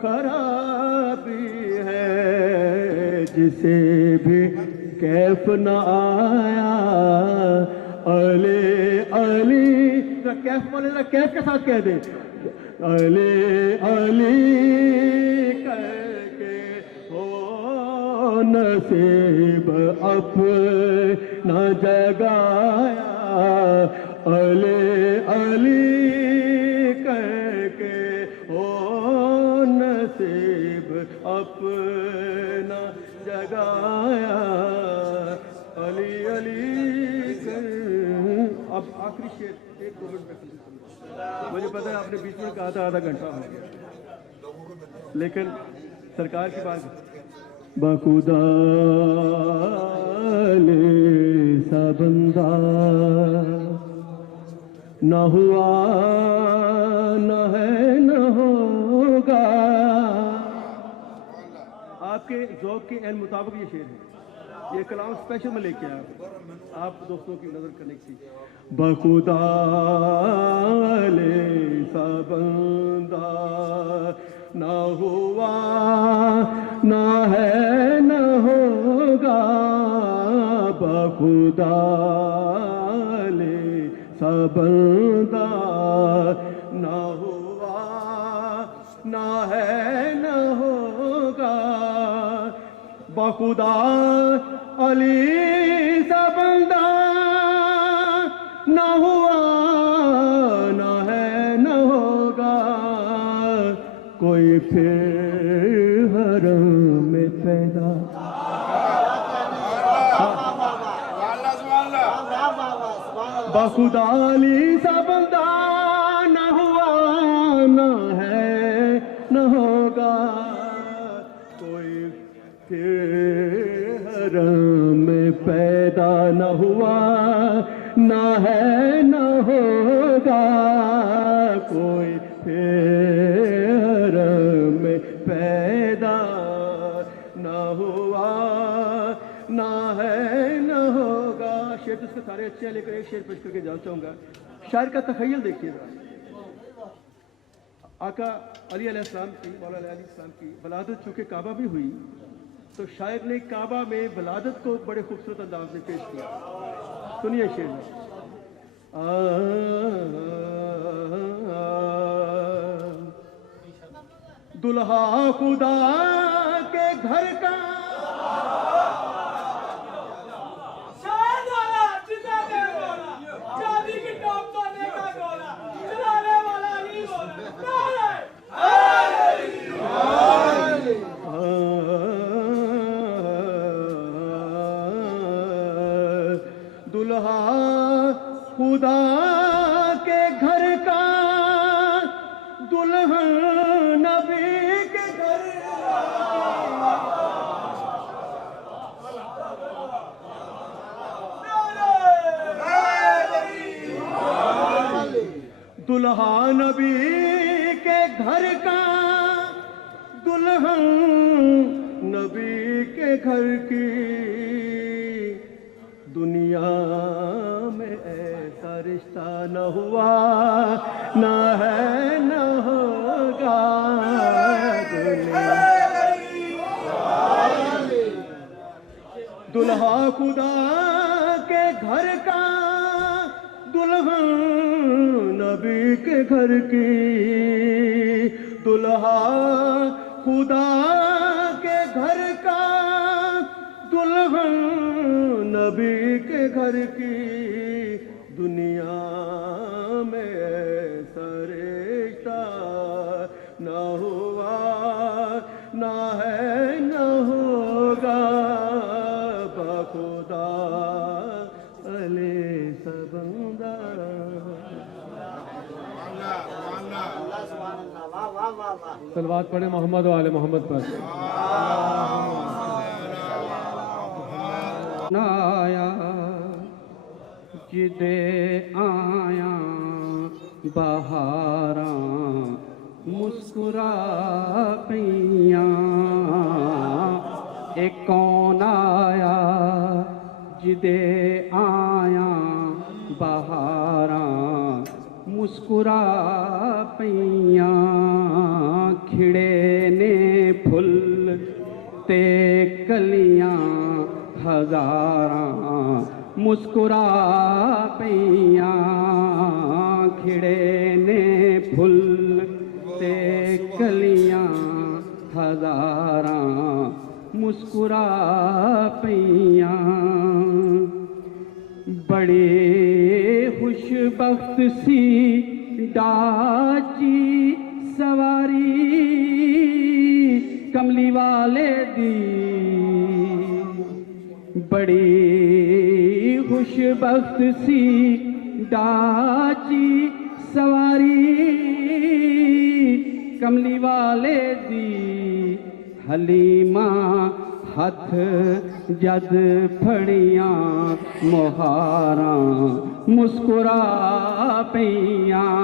خرابی ہے، جسے بھی کیف نہ آیا علی علی، کیف والے ذرا کیف کے ساتھ کہہ دیں، علی علی کر کے ہو نصیب اپنا جگایا، علی علی کر کے ہو نصیب اپنا جگایا، علی علی کر۔ اب آخری شعر ایک دو منٹ میں، مجھے پتہ ہے آپ نے بیچ میں کہا تھا آدھا گھنٹہ ہو گیا، لیکن سرکار کی بات بخدا سا بندہ نہ ہوا نہ ہے نہ ہوگا۔ آپ کے ذوق کے عین مطابق یہ شعر ہے، یہ کلام اسپیشل میں لے کے آیا آپ دوستوں کی نظر کرنے کی۔ بخدا سا بندہ نہ ہوا نہ ہے نہ ہوگا، بخدا سا بندہ نہ ہوا نہ ہے نہ ہوگا، بخدا علی سا بندہ نہ ہوا نہ ہے نہ ہوگا، کوئی پھر حرم میں پیدا، بخدا علی سا بندہ نہ ہوا نہ ہے نہ ہوگا، کوئی پھر حرم میں پیدا نہ ہوا نہ ہے نہ ہوگا، کوئی پھر حرم میں پیدا نہ ہوا نہ ہے نہ ہوگا۔ شعر اس کے سارے اچھے ہیں، لیکن ایک شعر پیش کر کے جانا چاہوں گا۔ شاعر کا تخیل دیکھیے گا، آقا علی علیہ السلام کی، مولا علیہ السلام کی ولادت چونکہ کعبہ بھی ہوئی تو شاعر نے کعبہ میں ولادت کو بڑے خوبصورت انداز میں پیش کیا۔ سنیے شعر میں، دلہا خدا के घर का शायद वाला चिता दे वाला चांदी की टोप तोड़ने का गोला चलाने वाला नहीं बोला दुल्हा खुदा के घर का दुल्हन नबी के घर दुल्हा नबी के घर का दुल्हन नबी के घर की दुनिया में ऐसा रिश्ता न हुआ न है न होगा दुल्हा खुदा के घर का दुल्हन नबी के घर की दुल्हा खुदा के घर का दुल्हन नबी के घर की दुनिया में ऐसा रिश्ता न हुआ न है न होगा बखुदा अले सबंदा सलवात पढ़े मोहम्मद वाले मोहम्मद पर। आया जिदे आया बहारां मुस्कुरा पईयां एक कौन आया जिदे आया बहारां मुस्कुरा पईयां खिड़े ने फुल ते कलियां हजारां मुस्कुरा पईयां खिड़े ने फुल ते कलियां हजारां मुस्कुरा पईयां बड़े खुशबख्त सी डाची सवारी कमली वाले दी बड़ी खुशबख्त सी डाची सवारी कमली वाले दी हलीमा हथ जद फड़ियां मोहारां मुस्कुरा पईयां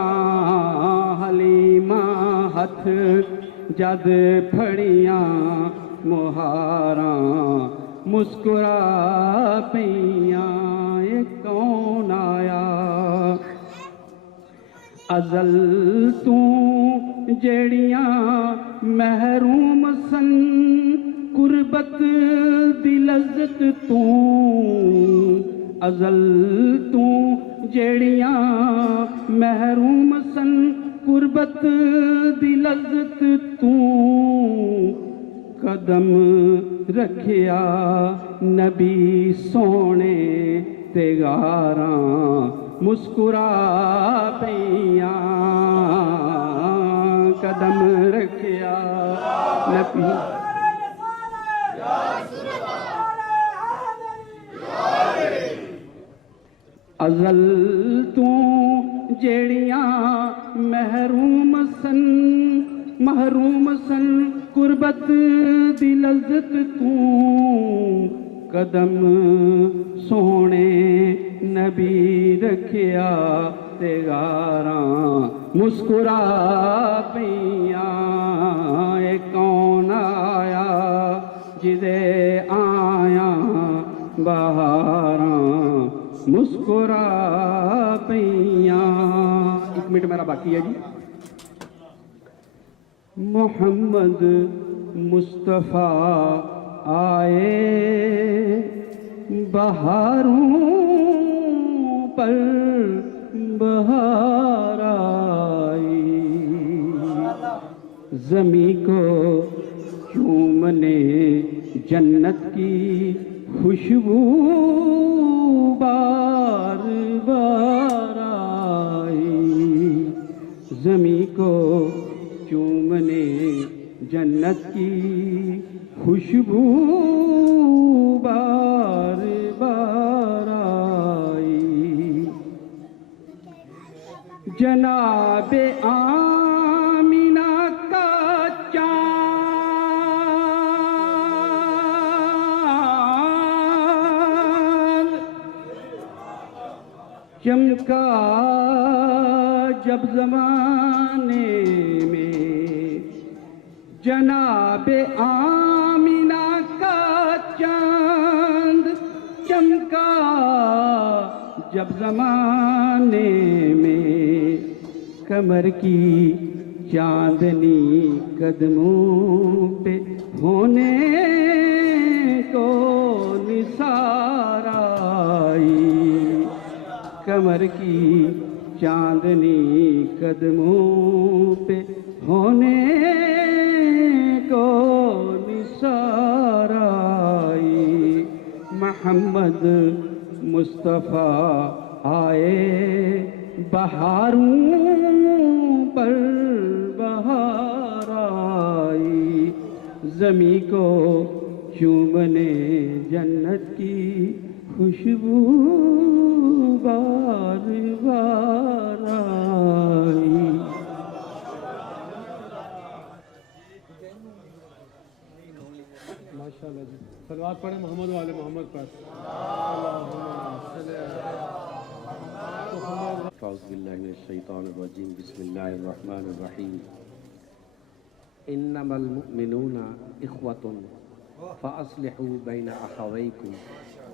हलीमा हथ जद फड़ियां मोहारां मुस्कुरा पईयां ये कौन आया अज़ल तू जेड़ियां महरूम सन कुर्बत दी लज़्ज़त तू अज़ल तू जेड़ियां महरूम सन कुर्बत दी लज़्ज़त तू कदम रखिया नबी सोने ते गारां मुस्कुरा पईयां कदम रखिया नबी अज़ल तू जेड़ियां महरूम सन कुर्बत दी लज़्ज़त तू कदम सोने नबी रखिया ते गारां मुस्कुरा पईयां ए कौन आया जिदे आया बहारां मुस्कुरा पईयां। एक मिनट मेरा बाकी है जी। मोहम्मद मुस्तफ़ा आए बहारों पर बहार आई ज़मीं को چومنے جنت کی خوشبو بار بار آئی، زمیں کو چومنے جنت کی خوشبو بار بار آئی، جناب آمینہ کا چاند چمکا جب زمانے میں، جناب آمینہ کا چاند چمکا جب زمانے میں، کمر کی چاندنی قدموں پہ ہونے کو نثار آئی، کمر کی چاندنی قدموں پہ ہونے کو نثار آئی، محمد مصطفیٰ آئے بہاروں پر بہار آئی، زمیں کو چومنے جنت کی خوشبو بار بار آئی۔ ماشاءاللہ جی، صلوات پڑھیں محمد والے محمد پر۔ اعوذ باللہ من الشیطان الرجیم، بسم اللہ الرحمن الرحیم، انما المؤمنون اخوة فاصلحوا بین اخویکم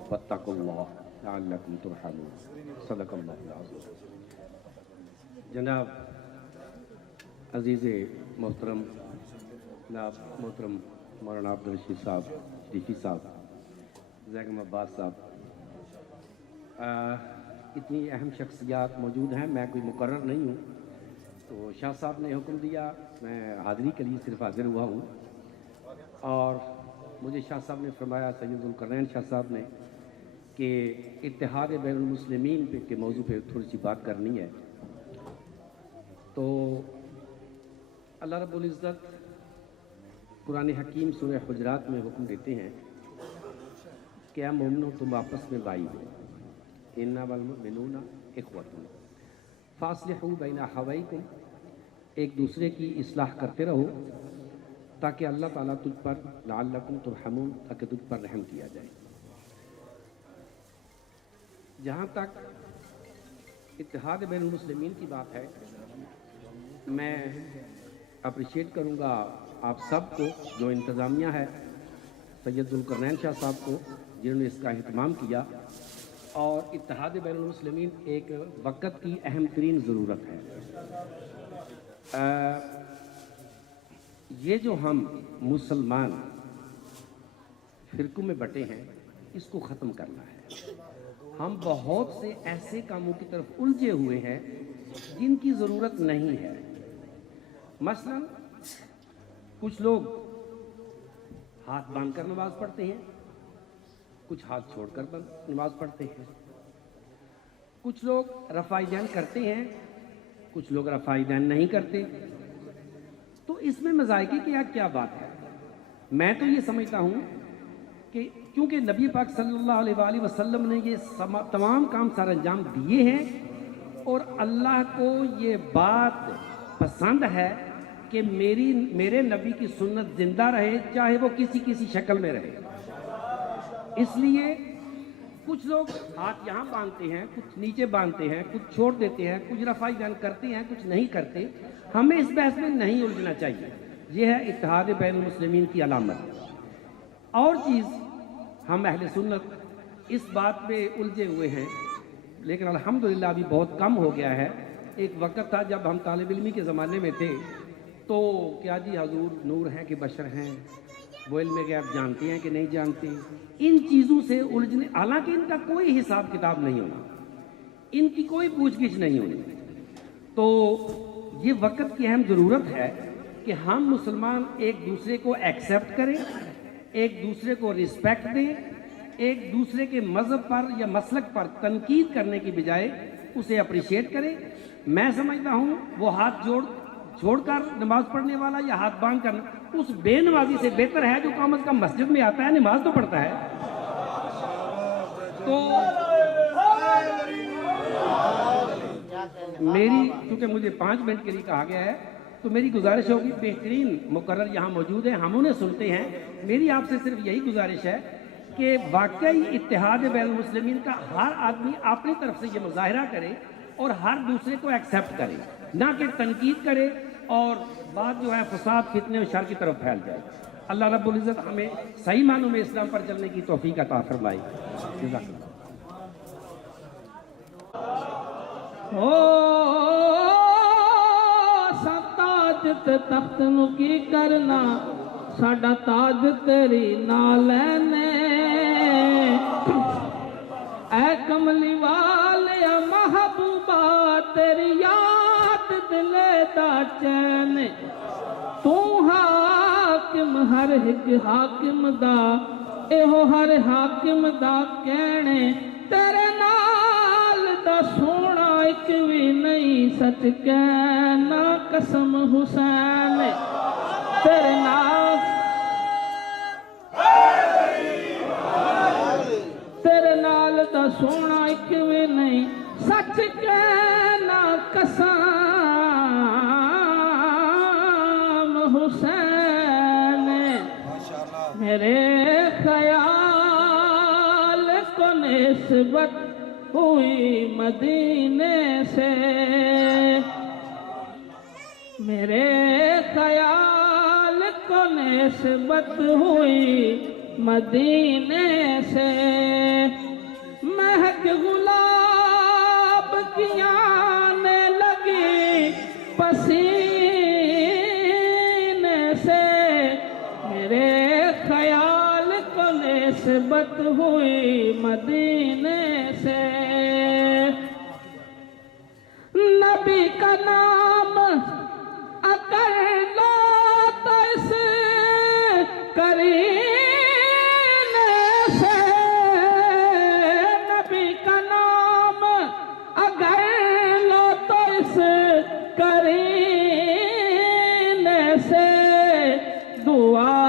واتقوا اللہ لعلکم ترحمون، صدق اللہ العظیم۔ جناب عزیز محترم جناب محترم مولانا عبدالرشید صاحب شریفی صاحب، زیگم عباس صاحب، اتنی اہم شخصیات موجود ہیں، میں کوئی مقرر نہیں ہوں، تو شاہ صاحب نے حکم دیا، میں حاضری کے لیے صرف حاضر ہوا ہوں، اور مجھے شاہ صاحب نے فرمایا، سید ذوالقرنین شاہ صاحب نے، کہ اتحاد بین المسلمین کے موضوع پہ تھوڑی سی بات کرنی ہے۔ تو اللہ رب العزت قرآن حکیم سورہ حجرات میں حکم دیتے ہیں کہ اے مومنو تم آپس میں بھائی ہو، انما المؤمنون اخوۃ فاصلحوا بین اخویکم، ایک دوسرے کی اصلاح کرتے رہو تاکہ اللہ تعالیٰ تجھ پر لعلکم ترحمون، تاکہ تجھ پر رحم کیا جائے۔ جہاں تک اتحاد بین المسلمین کی بات ہے، میں اپریشیٹ کروں گا آپ سب کو، جو انتظامیہ ہے، سید ذوالقرنین شاہ صاحب کو جنہوں نے اس کا اہتمام کیا، اور اتحاد بین المسلمین ایک وقت کی اہم ترین ضرورت ہے۔ یہ جو ہم مسلمان فرقوں میں بٹے ہیں، اس کو ختم کرنا ہے۔ ہم بہت سے ایسے کاموں کی طرف الجھے ہوئے ہیں جن کی ضرورت نہیں ہے۔ مثلا کچھ لوگ ہاتھ باندھ کر نماز پڑھتے ہیں، کچھ ہاتھ چھوڑ کر نماز پڑھتے ہیں، کچھ لوگ رفع دین کرتے ہیں، کچھ لوگ رفع دین نہیں کرتے۔ تو اس میں مذائقے کی کیا بات ہے؟ میں تو یہ سمجھتا ہوں کہ کیونکہ نبی پاک صلی اللہ علیہ وآلہ وسلم نے یہ تمام کام سر انجام دیے ہیں، اور اللہ کو یہ بات پسند ہے کہ میرے نبی کی سنت زندہ رہے، چاہے وہ کسی شکل میں رہے۔ اس لیے کچھ لوگ ہاتھ یہاں باندھتے ہیں، کچھ نیچے باندھتے ہیں، کچھ چھوڑ دیتے ہیں، کچھ رفع دین کرتے ہیں، کچھ نہیں کرتے۔ ہمیں اس بحث میں نہیں الجھنا چاہیے، یہ ہے اتحاد بین المسلمین کی علامت۔ اور چیز، ہم اہل سنت اس بات پہ الجھے ہوئے ہیں، لیکن الحمدللہ ابھی بہت کم ہو گیا ہے۔ ایک وقت تھا جب ہم طالب علمی کے زمانے میں تھے تو کیا جی حضور نور ہیں کہ بشر ہیں، وہ علم غیب جانتے ہیں کہ نہیں جانتے، ان چیزوں سے الجھنے، حالانکہ ان کا کوئی حساب کتاب نہیں ہونا، ان کی کوئی پوچھ گچھ نہیں ہونی۔ تو یہ وقت کی اہم ضرورت ہے کہ ہم مسلمان ایک دوسرے کو ایکسیپٹ کریں، ایک دوسرے کو رسپیکٹ دیں، ایک دوسرے کے مذہب پر یا مسلک پر تنقید کرنے کی بجائے اسے اپریشیٹ کریں۔ میں سمجھتا ہوں وہ ہاتھ چھوڑ کر نماز پڑھنے والا یا ہاتھ باندھ کر اس بے نمازی سے بہتر ہے جو کم از کم مسجد میں آتا ہے، نماز تو پڑھتا ہے۔ تو میری، چونکہ مجھے 5 منٹ کے لیے کہا گیا ہے، تو میری گزارش ہوگی، بہترین مقرر یہاں موجود ہیں، ہم انہیں سنتے ہیں۔ میری آپ سے صرف یہی گزارش ہے کہ واقعی اتحاد بین المسلمین کا ہر آدمی اپنی طرف سے یہ مظاہرہ کرے اور ہر دوسرے کو ایکسیپٹ کرے، نہ کہ تنقید کرے اور بات جو ہے فساد، فتنے اور شر کی طرف پھیل جائے۔ اللہ رب العزت ہمیں صحیح معنوں میں اسلام پر چلنے کی توفیق عطا فرمائے۔ جزاک اللہ۔ تاج تے تخت نو کی کرنا، ساڈا تاج تیری نال نے، اے کملی والے محبوبہ تیری یاد دلے دا چین، تو حاکم ہر ایک حاکم دا، ایہو ہر حاکم دا کہنے، تیرے نال دا سونا ایک بھی نہیں، سچ کہنا قسم حسین، تیرے نال دا سونا ایک بھی نہیں، سچ کہنا قسم حسین، میرے خیال کو نسبت ہوئی مدینے سے، میرے خیال کو نسبت ہوئی مدینے سے، مہک گلاب کی آنے لگی پسینے سے، میرے خیال کو نسبت ہوئی مدینے سے، نبی کا نام اگر لو تو اس قرینے سے، نبی کا نام اگر لو تو اس قرینے سے، دعا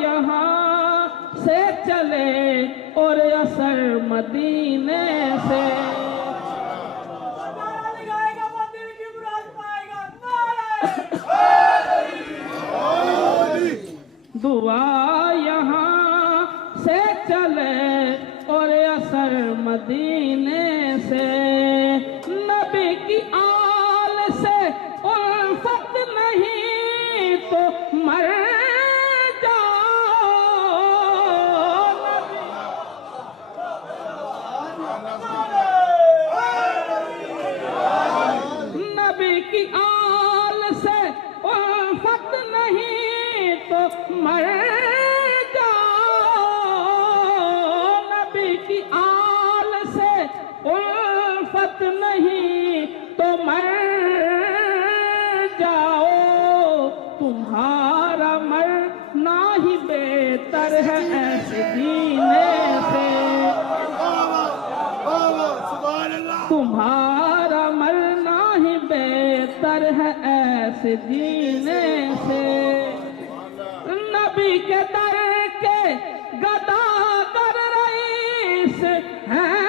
یہاں سے چلے اور اثر مدینے سے، دعا یہاں سے چلے اور اثر مدینے سے، نبی کی آل سے الفت نہیں تو مر جاؤ، نبی کی آل سے الفت نہیں تو مر جاؤ، نبی کی آل سے الفت نہیں تو مر جاؤ، تمہارا مرنا ہی بہتر ہے ایسے جینے سے، تمہارا مرنا ہی بہتر ہے ایسے جینے سے، نبی کے در کے گداگر رئیس ہیں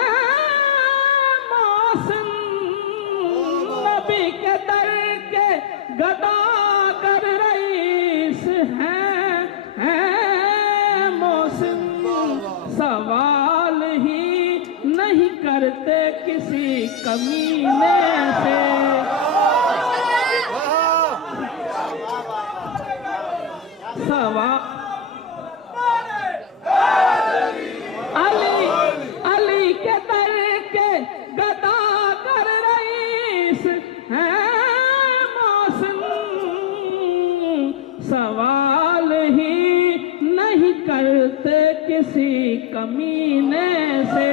محسن، نبی کے در کے گداگر رئیس ہیں محسن، سوال ہی نہیں کرتے کسی کمینے سے، علی کے در کے گداگر رئیس ہیں محسن، سوال ہی نہیں کرتے کسی کمینے سے،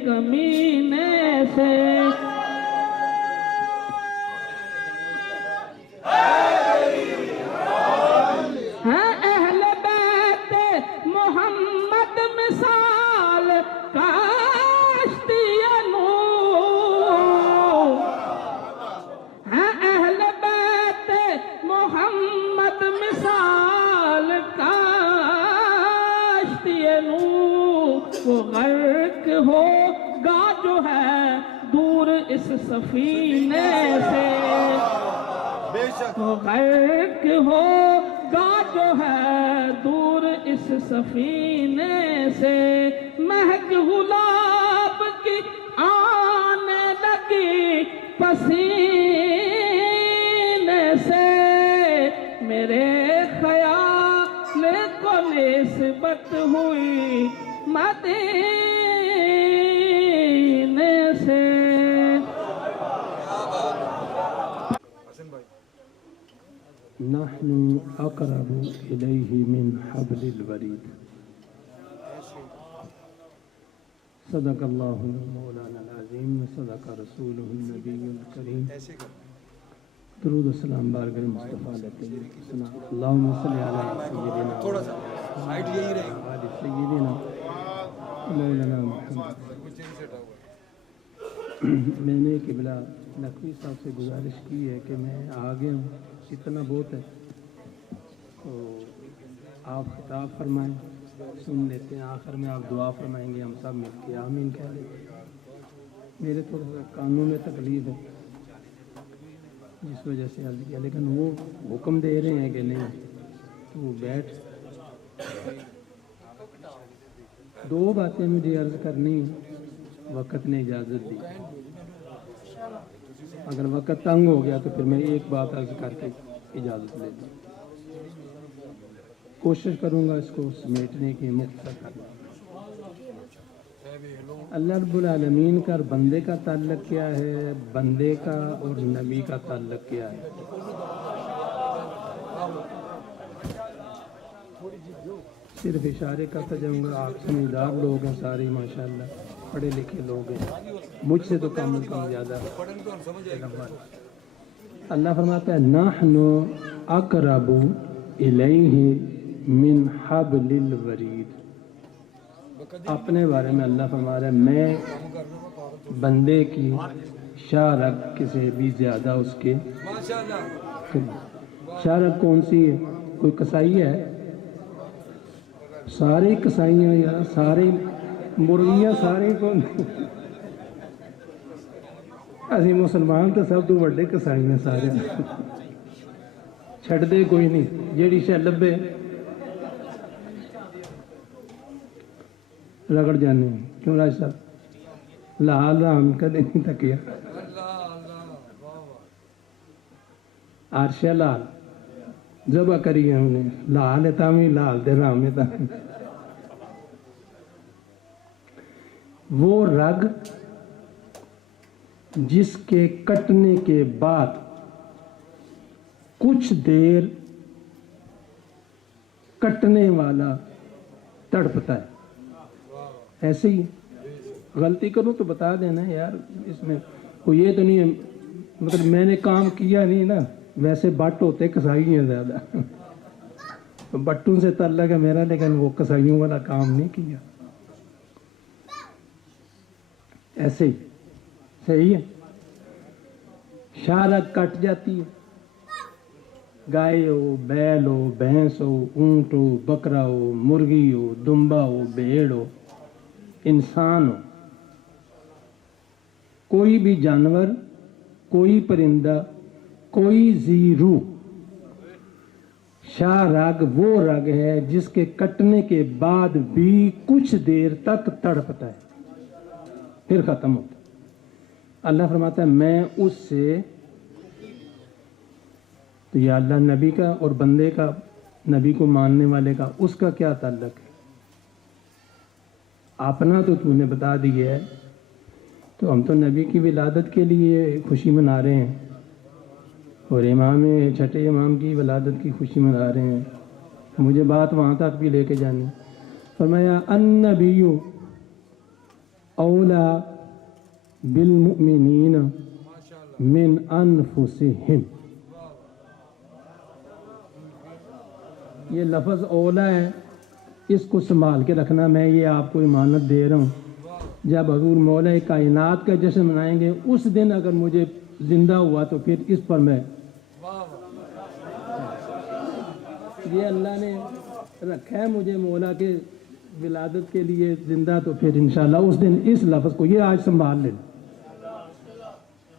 कमीने से। है अहले बैत मोहम्मद मिसाल काश्तिए नूर। है अहले बैत मोहम्मद मिसाल काश्तिए नूर। वो गर्क होगा जो है दूर इस सफीने से। वो गर्क होगा जो है दूर इस सफीने से। महक गुलाब की आने लगी पसीने से। मेरे ख्याल को निस्बत हुई मदीने से। नहनु अक़रबु इलैहि मिन हब्लिल वरीद। सदक़ल्लाहुल मौलाना अज़ीम व सदक़ रसूलुहुन नबियुल करीम। दुरूद व सलाम बारगाह मुस्तफ़ा लेते हैं। अल्लाहुम्मा सल्लि अला सय्यिदिना थोड़ा सा साइड यही रहेगी। आलि सय्यिदिना मौलाना मुहम्मद। मैंने क़िबला नकवी साहब से गुजारिश की है कि मैं आ गया हूँ, इतना बहुत है, तो आप खिताब फरमाएं, सुन लेते हैं। आखिर में आप दुआ फरमाएंगे, हम सब मिल के आमीन कह लेते हैं। मेरे थोड़ा सा कानों में तकलीफ है, जिस वजह से अर्ज़ किया, लेकिन वो हुक्म दे रहे हैं कि नहीं तो बैठ। दो बातें मुझे अर्ज़ करनी है, वक़्त ने इजाज़त दी। अगर वक़्त तंग हो गया तो फिर मैं एक बात अर्ज़ करके इजाज़त ले लूँ। कोशिश करूँगा इसको समेटने की, मुख्तसर करने। अल्लाह रब्बुल आलमीन का और बंदे का ताल्लुक़ क्या है, बंदे का और नबी का ताल्लुक़ क्या है? सिर्फ इशारे करता जाऊँगा। आप समझदार लोग हैं सारे, माशाअल्लाह पढ़े लिखे लोग हैं, मुझसे तो कम ज़्यादा। अल्लाह फरमाता है नहनु अक़रबु इलैहि मिन हब्लिल वरीद। अपने बारे में अल्लाह फरमा रहा है मैं बंदे की शारक से भी ज़्यादा उसके। शारक कौन सी है? कोई कसाई है? सारे कसाई हैं यार, सारे मुर्गियाँ सारे कौन? असी मुसलमान तो सब तो बड़े कसाई हैं सारे, छड्डदे कोई नहीं। जेड़ी शै लब्भे रगड़ जाने। क्यों राज साहब? लाल राम कदे नहीं तकिया। आरशा लाल जबा करी है हमने, लाल है तामी लाल दे राम है तामी। वो रग जिसके कटने के बाद कुछ देर कटने वाला तड़पता है। ऐसे ही गलती करूं तो बता देना यार, इसमें कोई ये तो नहीं है, मतलब मैंने काम किया नहीं ना। वैसे बट होते कसाई हैं ज़्यादा, तो बट्टू से ताल्लुक़ है मेरा, लेकिन वो कसाइयों वाला काम नहीं किया। ऐसे ही सही है। शारक कट जाती है। गाय हो, बैल हो, भैंस हो, ऊंट हो, बकरा हो, मुर्गी हो, दुम्बा हो, भेड़ हो, इंसान हो, कोई भी जानवर, कोई परिंदा, कोई जीरू। शाह रग वो रग है जिसके कटने के बाद भी कुछ देर तक तड़पता है, फिर खत्म होता है। अल्लाह फरमाता है मैं उससे, तो या अल्लाह नबी का और बंदे का, नबी को मानने वाले का, उसका क्या ताल्लुक है? अपना तो तूने बता दिया है, तो हम तो नबी की विलादत के लिए खुशी मना रहे हैं और छठे इमाम की विलादत की खुशी मना रहे हैं। मुझे बात वहाँ तक भी लेके जानी। फरमाया अन्नबिय्यु औला बिलमुमिनीन मिन अनफुसिहिम। ये लफ्ज़ औला है, इसको संभाल के रखना। मैं ये आपको इमानत दे रहा हूँ, जब हजूर मौला कायनात का जश्न मनाएंगे उस दिन अगर मुझे जिंदा हुआ तो फिर इस पर मैं, ये अल्लाह ने रखा है मुझे मौला के विलादत के लिए जिंदा, तो फिर इंशाल्लाह उस दिन इस लफ्ज़ को ये आज संभाल लें।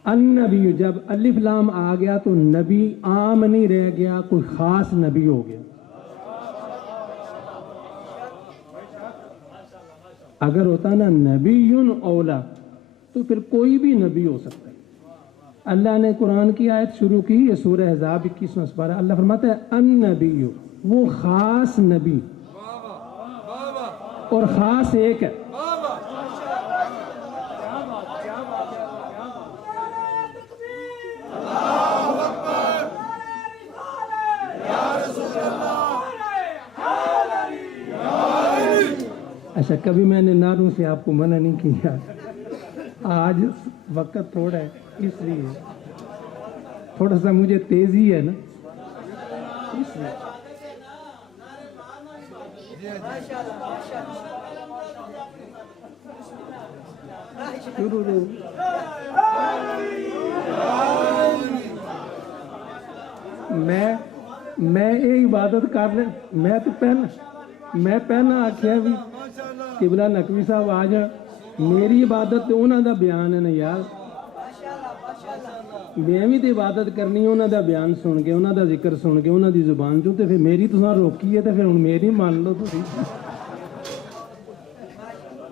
अन्नबी, जब अलिफ लाम आ गया तो नबी आम नहीं रह गया, कोई ख़ास नबी हो गया। अगर होता ना नबीयुन औला तो फिर कोई भी नबी हो सकता है। अल्लाह ने कुरान की आयत शुरू की, ये सूरह अहज़ाब 21वां पारा, अल्लाह फरमाता है अन्नबी, वो ख़ास नबी और ख़ास एक है। अच्छा, कभी मैंने नारों से आपको मना नहीं किया, आज वक्त थोड़ा है इसलिए थोड़ा सा मुझे तेजी है ना, इसलिए। मैं ये इबादत कर ले, मैं तो पहना आख्या भी किबला नकवी साहब आ जा, मेरी इबादत तो उन्हों का बयान है ना यार, मैं भी तो इबादत करनी है उन्हों का बयान सुन के, उन्हों का जिक्र सुन के, उन्हों की जुबान चो, तो फिर मेरी तुसां रोकी है तो फिर हुण मेरी मान लो तुसीं।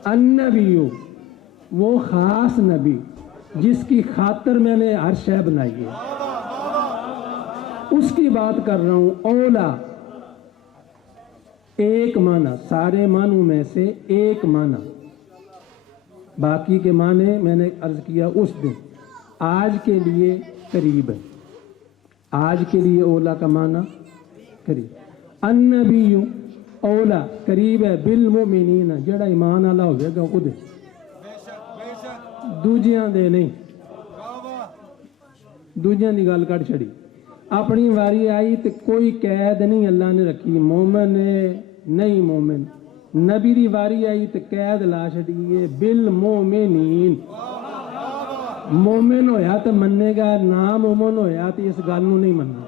अन्नबीयु, वो खास नबी जिसकी खातर मैंने हर शय बनाई है, उसकी बात कर रहा हूँ। औला एक माना, सारे मानों में से एक माना, बाकी के माने मैंने अर्ज किया उस दिन, आज के लिए करीब है। आज के लिए औला का माना करीब। अन्नबीयु औला करीब है, बिल मोमिनीन जड़ा ईमान वाला होगा उहदे, दूजियां दे नहीं। दूजियां दी गल कट छड़ी, अपनी वारी आई तो कोई कैद नहीं अल्लाह ने रखी, मोमिन है नहीं मोमिन। नबी दी वारी आई तो कैद ला छड़ी है, बिल मोमिनीन। मोमिन होया तो मन्नेगा, ना मोमिन होया तो इस गल नूं नहीं मनना।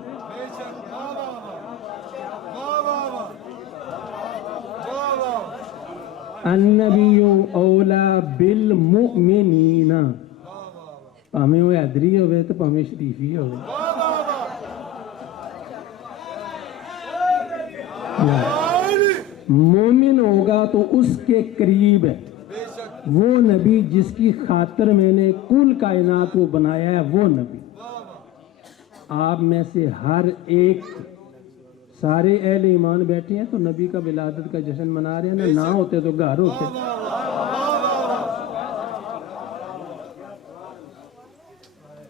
अन्नबीयु औला बिल मुमिनीन, भावें वो हैदरी होवे तो भावें शरीफी होवे। मोमिन होगा तो उसके करीब है वो नबी जिसकी खातर मैंने कुल कायनात को बनाया है, वो नबी। आप में से हर एक, सारे अहले ईमान बैठे हैं तो नबी का विलादत का जश्न मना रहे हैं ना होते तो घर होते।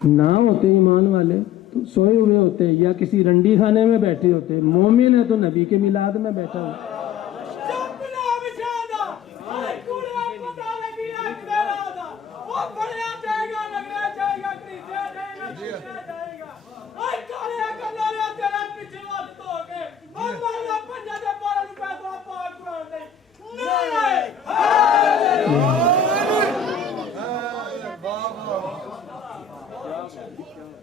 ना होते ईमान वाले तो सोए हुए होते या किसी रंडी खाने में बैठे होते। मोमिन है तो नबी के मिलाद में बैठा हो।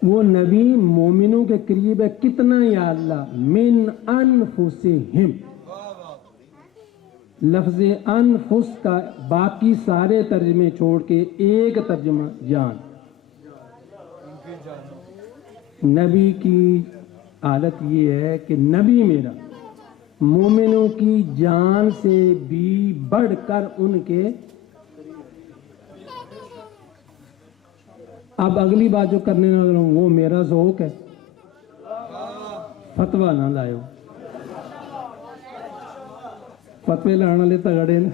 वो नबी मोमिनों के करीब है कितना, या अल्लाह, मिन अनफुसिहिम। लफ्ज़ अनफुस का बाकी सारे तर्जमे छोड़ के एक तर्जमा जान। नबी की हालत ये है कि नबी मेरा मोमिनों की जान से भी बढ़कर उनके। अब अगली बात जो करने लगा हूं वो मेरा ज़ौक़ है, फतवा ना लायो। फतवे लाने वाले तगड़े ने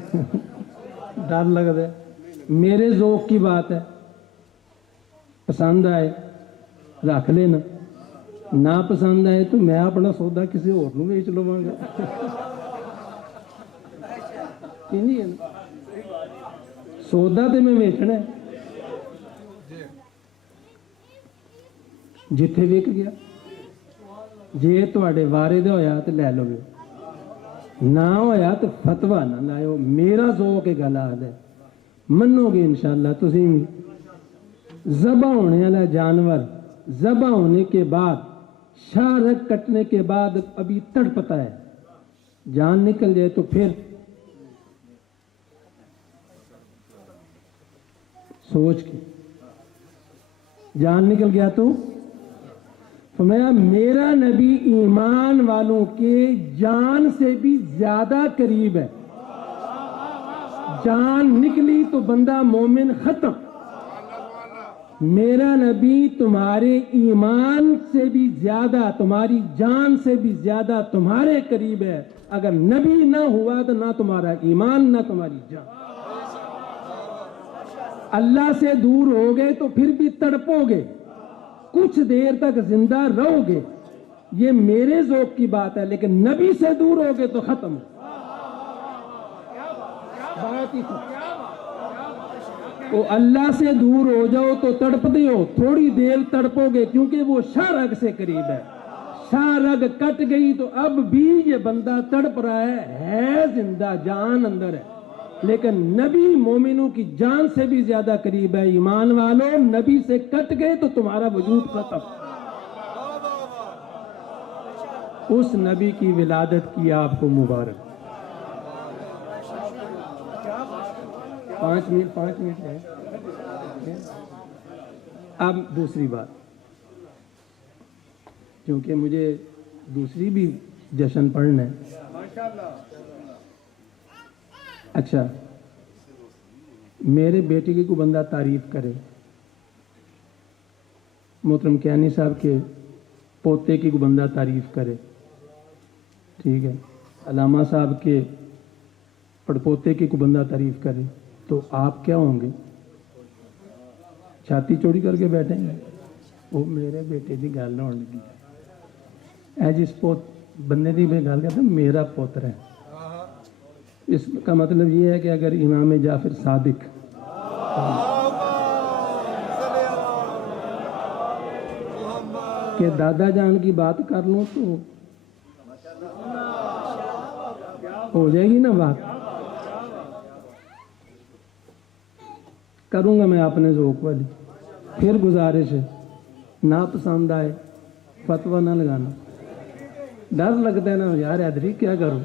डर लगता है। मेरे ज़ौक़ की बात है, पसंद आए रख लेना, ना पसंद आए तो मैं अपना सौदा किसी और नूं बेच लवांगा। नहीं है ना, ਸੌਦਾ ਤੇ ਮੈਂ ਵੇਚਣਾ ਹੈ। ਜਿੱਥੇ ਵਿਕ ਗਿਆ, ਜੇ ਤੁਹਾਡੇ ਵਾਰੇ ਦਾ ਹੋਇਆ ਤੇ ਲੈ ਲਓਗੇ, ਨਾ ਹੋਇਆ ਤੇ ਫਤਵਾ ਨਾ ਲਾਇਓ। ਮੇਰਾ ਜ਼ੋਕ ਇਹ ਗੱਲ ਆਖਦਾ, ਮੰਨੋਗੇ इंशाअल्लाह। ਤੁਸੀਂ ਵੀ ज़बा होने वाला जानवर ज़बा होने के बाद, शाह रग कटने के बाद अभी तड़पता है, जान निकल जाए तो फिर सोच के जान निकल गया तो फरमाया मेरा नबी ईमान वालों के जान से भी ज्यादा करीब है। जान निकली तो बंदा मोमिन खत्म। मेरा नबी तुम्हारे ईमान से भी ज्यादा, तुम्हारी जान से भी ज्यादा तुम्हारे करीब है। अगर नबी ना हुआ तो ना तुम्हारा ईमान ना तुम्हारी जान। अल्लाह से दूर हो गए तो फिर भी तड़पोगे, कुछ देर तक जिंदा रहोगे, ये मेरे ज़ौक़ की बात है। लेकिन नबी से दूर हो गए तो खत्म। बात ही तो अल्लाह से दूर हो जाओ तो तड़पते हो, थोड़ी देर तड़पोगे क्योंकि वो शाह रग से करीब है। शाह रग कट गई तो अब भी ये बंदा तड़प रहा है जिंदा, जान अंदर है। लेकिन नबी मोमिनों की जान से भी ज्यादा करीब है। ईमान वालों, नबी से कट गए तो तुम्हारा वजूद खत्म। उस नबी की विलादत की आपको मुबारक। 5 मिनट है। अब दूसरी बात, क्योंकि मुझे दूसरी भी जश्न पढ़ना है। अच्छा, मेरे बेटे की कोई बंदा तारीफ करे, मोहतरम कियानी साहब के पोते की कोई बंदा तारीफ करे, ठीक है, अलामा साहब के पड़पोते की कोई बंदा तारीफ करे, तो आप क्या होंगे? छाती चौड़ी करके बैठेंगे, वो मेरे बेटे की गल होने लगी है, जिस बंदे की मैं गल करता मेरा पुत्र है। इसका मतलब ये है कि अगर इमाम जाफर सादिक के दादा जान की बात कर लूं तो हो जाएगी ना बात। करूंगा मैं अपने ज़ौक़ वाली। फिर गुजारिश है, ना पसंद आए फतवा ना लगाना। डर लगता है ना यार, हैदरी क्या करूं,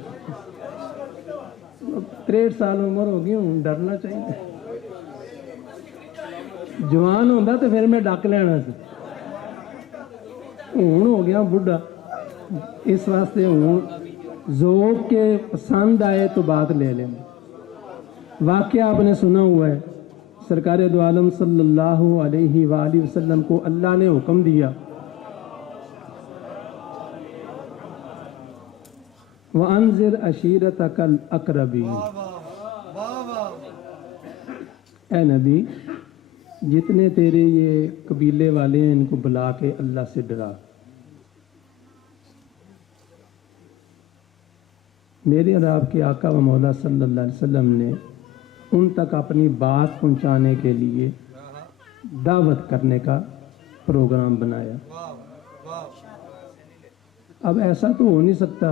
63 साल उम्र हो गई हूं, डरना चाहिए। जवान होंदा तो फिर मैं डक लेना सी, हूं हो गया बुढ़ा, इस वास्ते हूं ज़ौक़ के पसंद आए तो बात ले लेंगे। वाक़या आपने सुना हुआ है, सरकार दो आलम सल्लल्लाहु अलैहि वसल्लम को अल्लाह ने हुक्म दिया, वअन्ज़िर अशीरतकल अक़रबीन। ऐ नबी, जितने तेरे ये कबीले वाले हैं इनको बुला के अल्लाह से डरा। मेरे और आपके आका व मौला सल्लल्लाहु अलैहि वसल्लम ने उन तक अपनी बात पहुंचाने के लिए दावत करने का प्रोग्राम बनाया। अब ऐसा तो हो नहीं सकता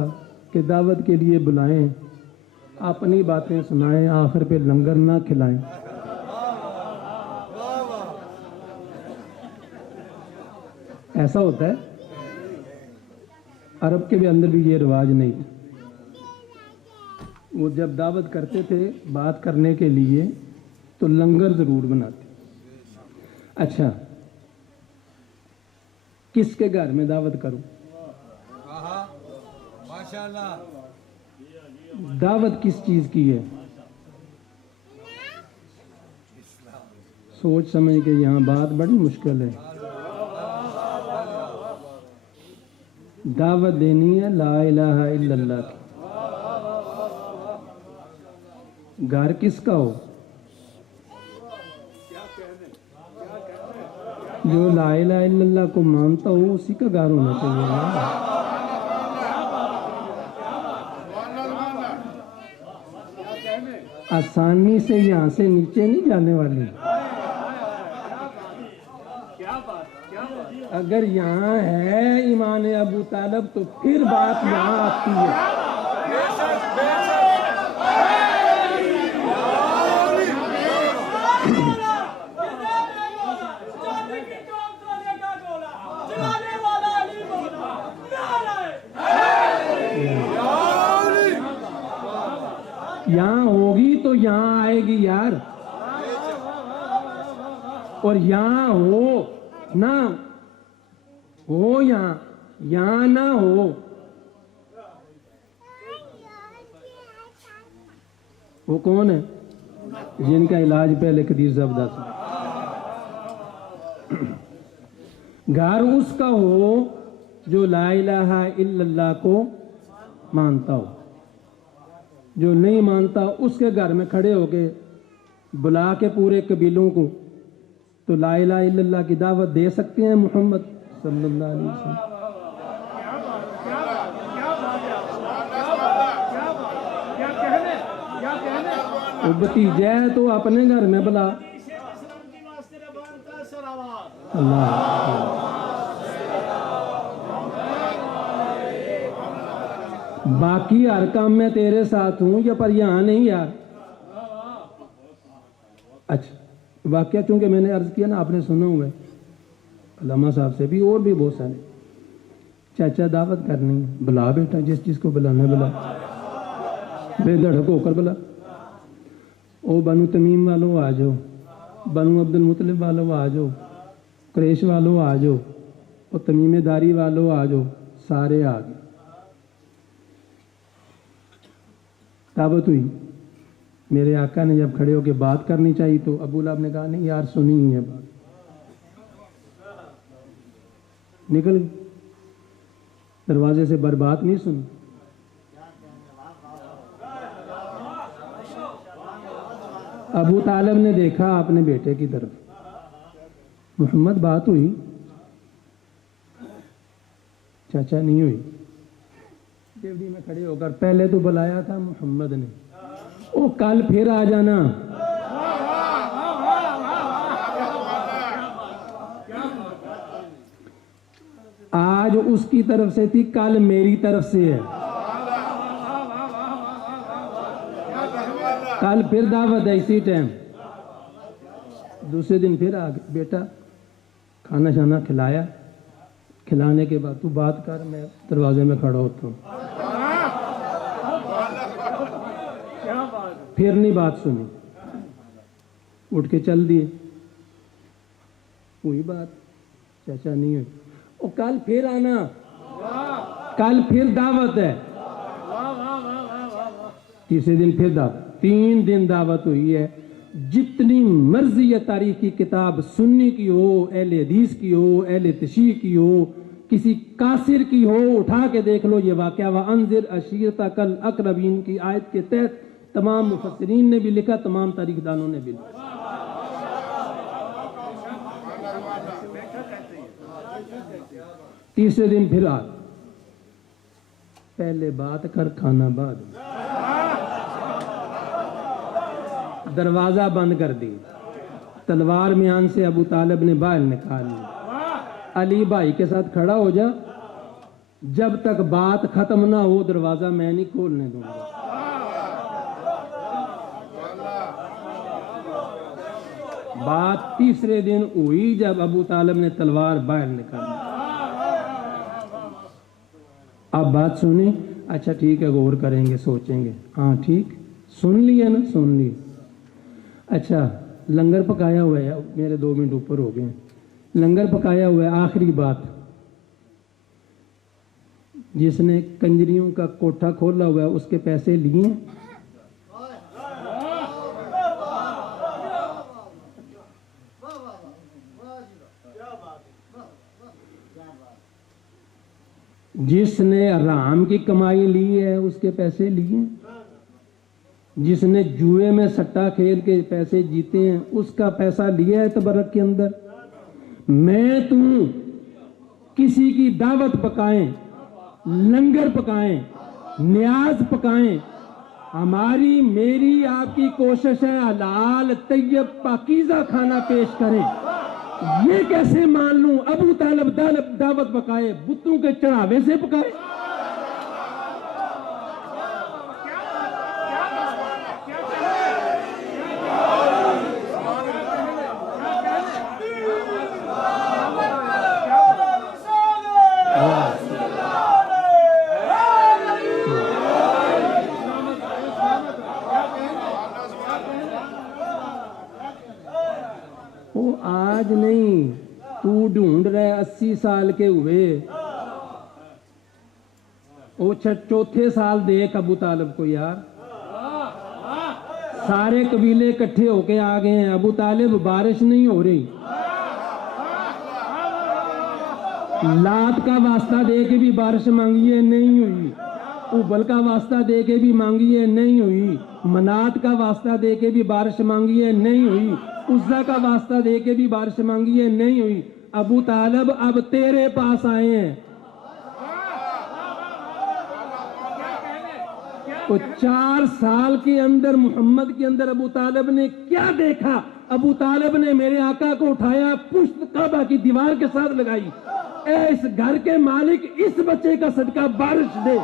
कि दावत के लिए बुलाएं, अपनी बातें सुनाएं, आखिर पे लंगर ना खिलाएं। ऐसा होता है, अरब के भी अंदर भी ये रिवाज नहीं। वो जब दावत करते थे बात करने के लिए तो लंगर जरूर बनाते। अच्छा, किसके घर में दावत करूं? माशाल्लाह। दावत किस चीज की है? सोच समझ के यहाँ बात बड़ी मुश्किल है। दावत देनी है ला इलाहा इल्लल्लाह की। घर किसका हो? जो ला इलाहा इल्लल्लाह को मानता हो उसी का घर होना चाहिए ना। आसानी से यहाँ से नीचे नहीं जाने वाली। अगर यहाँ है ईमान अबू तालब तो फिर बात यहाँ आती है। यहाँ होगी तो यहाँ आएगी यार, और यहाँ हो ना हो, यहाँ ना हो। वो कौन है जिनका इलाज पहले कदीर साहब दस। घर उसका हो जो ला इलाहा इल्लल्लाह को मानता हो, जो नहीं मानता उसके घर में खड़े होके बुला के पूरे कबीलों को तो ला इलाहा इल्लल्लाह की दावत दे सकते हैं मोहम्मद सल्लल्लाहु अलैहि वसल्लम। वो भतीजा है तो अपने घर में बुला। अल्लाह बाकी हर काम में तेरे साथ हूं या पर यहाँ नहीं यार। अच्छा वाकया चूंकि मैंने अर्ज किया ना, आपने सुना हुआ है अल्लामा साहब से भी और भी बहुत सारे। चाचा दावत करनी है, बुला बेटा, जिस चीज़ को बुलाना बुला, बेधड़क होकर बुला। ओ बनु तमीम वालों आ जाओ, बनु अब्दुल मुतलिब वालों आ जाओ, कुरैश वालों आ जाओ, और तमीमेदारी वालों आ जाओ, सारे आ गए। दावत हुई, मेरे आका ने जब खड़े होकर बात करनी चाहिए तो अबू लहब ने कहा नहीं यार सुनी ही है बात, निकल गई। दरवाजे से बर्बाद नहीं सुनी। अबू तालिब ने देखा अपने बेटे की तरफ, मोहम्मद बात हुई? चाचा नहीं हुई। देवड़ी में खड़े होकर पहले तो बुलाया था मोहम्मद ने, ओ कल फिर आ जाना। आज उसकी तरफ से थी, कल मेरी तरफ से है। कल फिर दावत है इसी टाइम। दूसरे दिन फिर आ गए, बेटा खाना शाना खिलाया, खिलाने के बाद तू बात कर, मैं दरवाजे में खड़ा होता हूँ। फिर नहीं बात सुनी, उठ के चल दिए। हुई बात? चाचा नहीं हुई। और कल फिर आना, कल फिर दावत है। तीसरे दिन फिर दावत, 3 दिन दावत हुई है। जितनी मर्जी ये तारीख की किताब सुन्नी की हो, अहले हदीस की हो, अहले तशीह की हो, किसी कासिर की हो, उठा के देख लो ये वाकया। व अंजिर अशीरतकल अक़रबीन की आयत के तहत तमाम मुफस्सिरीन ने भी लिखा, तमाम तारीखदानों ने भी लिखा। तीसरे दिन फिर आ, पहले बात कर, खाना बाद। दरवाजा बंद कर दी, तलवार म्यान से अबू तालिब ने बाहर निकाल ली। अली भाई के साथ खड़ा हो जा, जब तक बात खत्म ना हो दरवाजा मैं नहीं खोलने दूंगा। बात तीसरे दिन हुई जब अबू तालिब ने तलवार बाहर निकाली। अब बात सुनी? अच्छा ठीक है, गौर करेंगे, सोचेंगे। हाँ ठीक, सुन लिया ना? सुन ली। अच्छा लंगर पकाया हुआ है, मेरे 2 मिनट ऊपर हो गए। लंगर पकाया हुआ है, आखिरी बात। जिसने कंजरियों का कोठा खोला हुआ है उसके पैसे लिए? जिसने राम की कमाई ली है उसके पैसे लिए? जिसने जुए में सट्टा खेल के पैसे जीते हैं उसका पैसा लिया है तबरक के अंदर? मैं तू किसी की दावत पकाएं, लंगर पकाएं, न्याज पकाएं, ہماری میری آپ کی کوشش ہے حلال طیب پاکیزہ کھانا پیش کریں. یہ کیسے مان لوں ابو طالب دعوت پکائے بتوں کے چڑھاوے سے پکائے؟ وہ آج نہیں تو ڈھونڈ رہے 80 سال کے ہوئے وہ چوتھے سال دیکھ ابو طالب کو یار. سارے قبیلے اکٹھے ہو کے آ گئے ہیں. ابو طالب بارش نہیں ہو رہی. لات کا واسطہ دے کے بھی بارش مانگی ہے نہیں ہوئی. ابل کا واسطہ دے کے بھی مانگی ہے نہیں ہوئی. منات کا واسطہ دے کے بھی بارش مانگی ہے نہیں ہوئی. عزا کا واسطہ دے کے بھی بارش مانگی ہے نہیں ہوئی. ابو طالب اب تیرے پاس آئے ہیں. تو 4 سال کے اندر محمد کے اندر ابو طالب نے کیا دیکھا؟ ابو طالب نے میرے آقا کو اٹھایا پشت کعبہ کی دیوار کے ساتھ لگائی. اے اس گھر کے مالک اس بچے کا صدقہ بارش دے.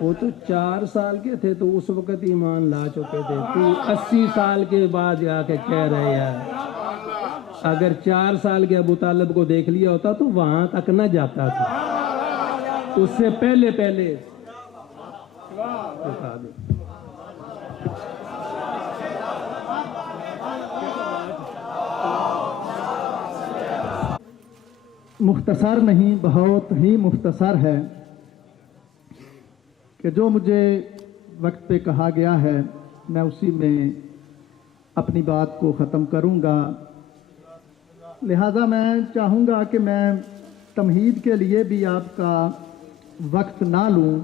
وہ تو 4 سال کے تھے تو اس وقت ایمان لا چکے تھے. تو 80 سال کے بعد آ کے کہہ رہے یار. اگر 4 سال کے ابو طالب کو دیکھ لیا ہوتا تو وہاں تک نہ جاتا تھا. اس سے پہلے بتا دیں. مختصر نہیں بہت ہی مختصر ہے کہ جو مجھے وقت پہ کہا گیا ہے میں اسی میں اپنی بات کو ختم کروں گا. لہذا میں چاہوں گا کہ میں تمہید کے لیے بھی آپ کا وقت نہ لوں.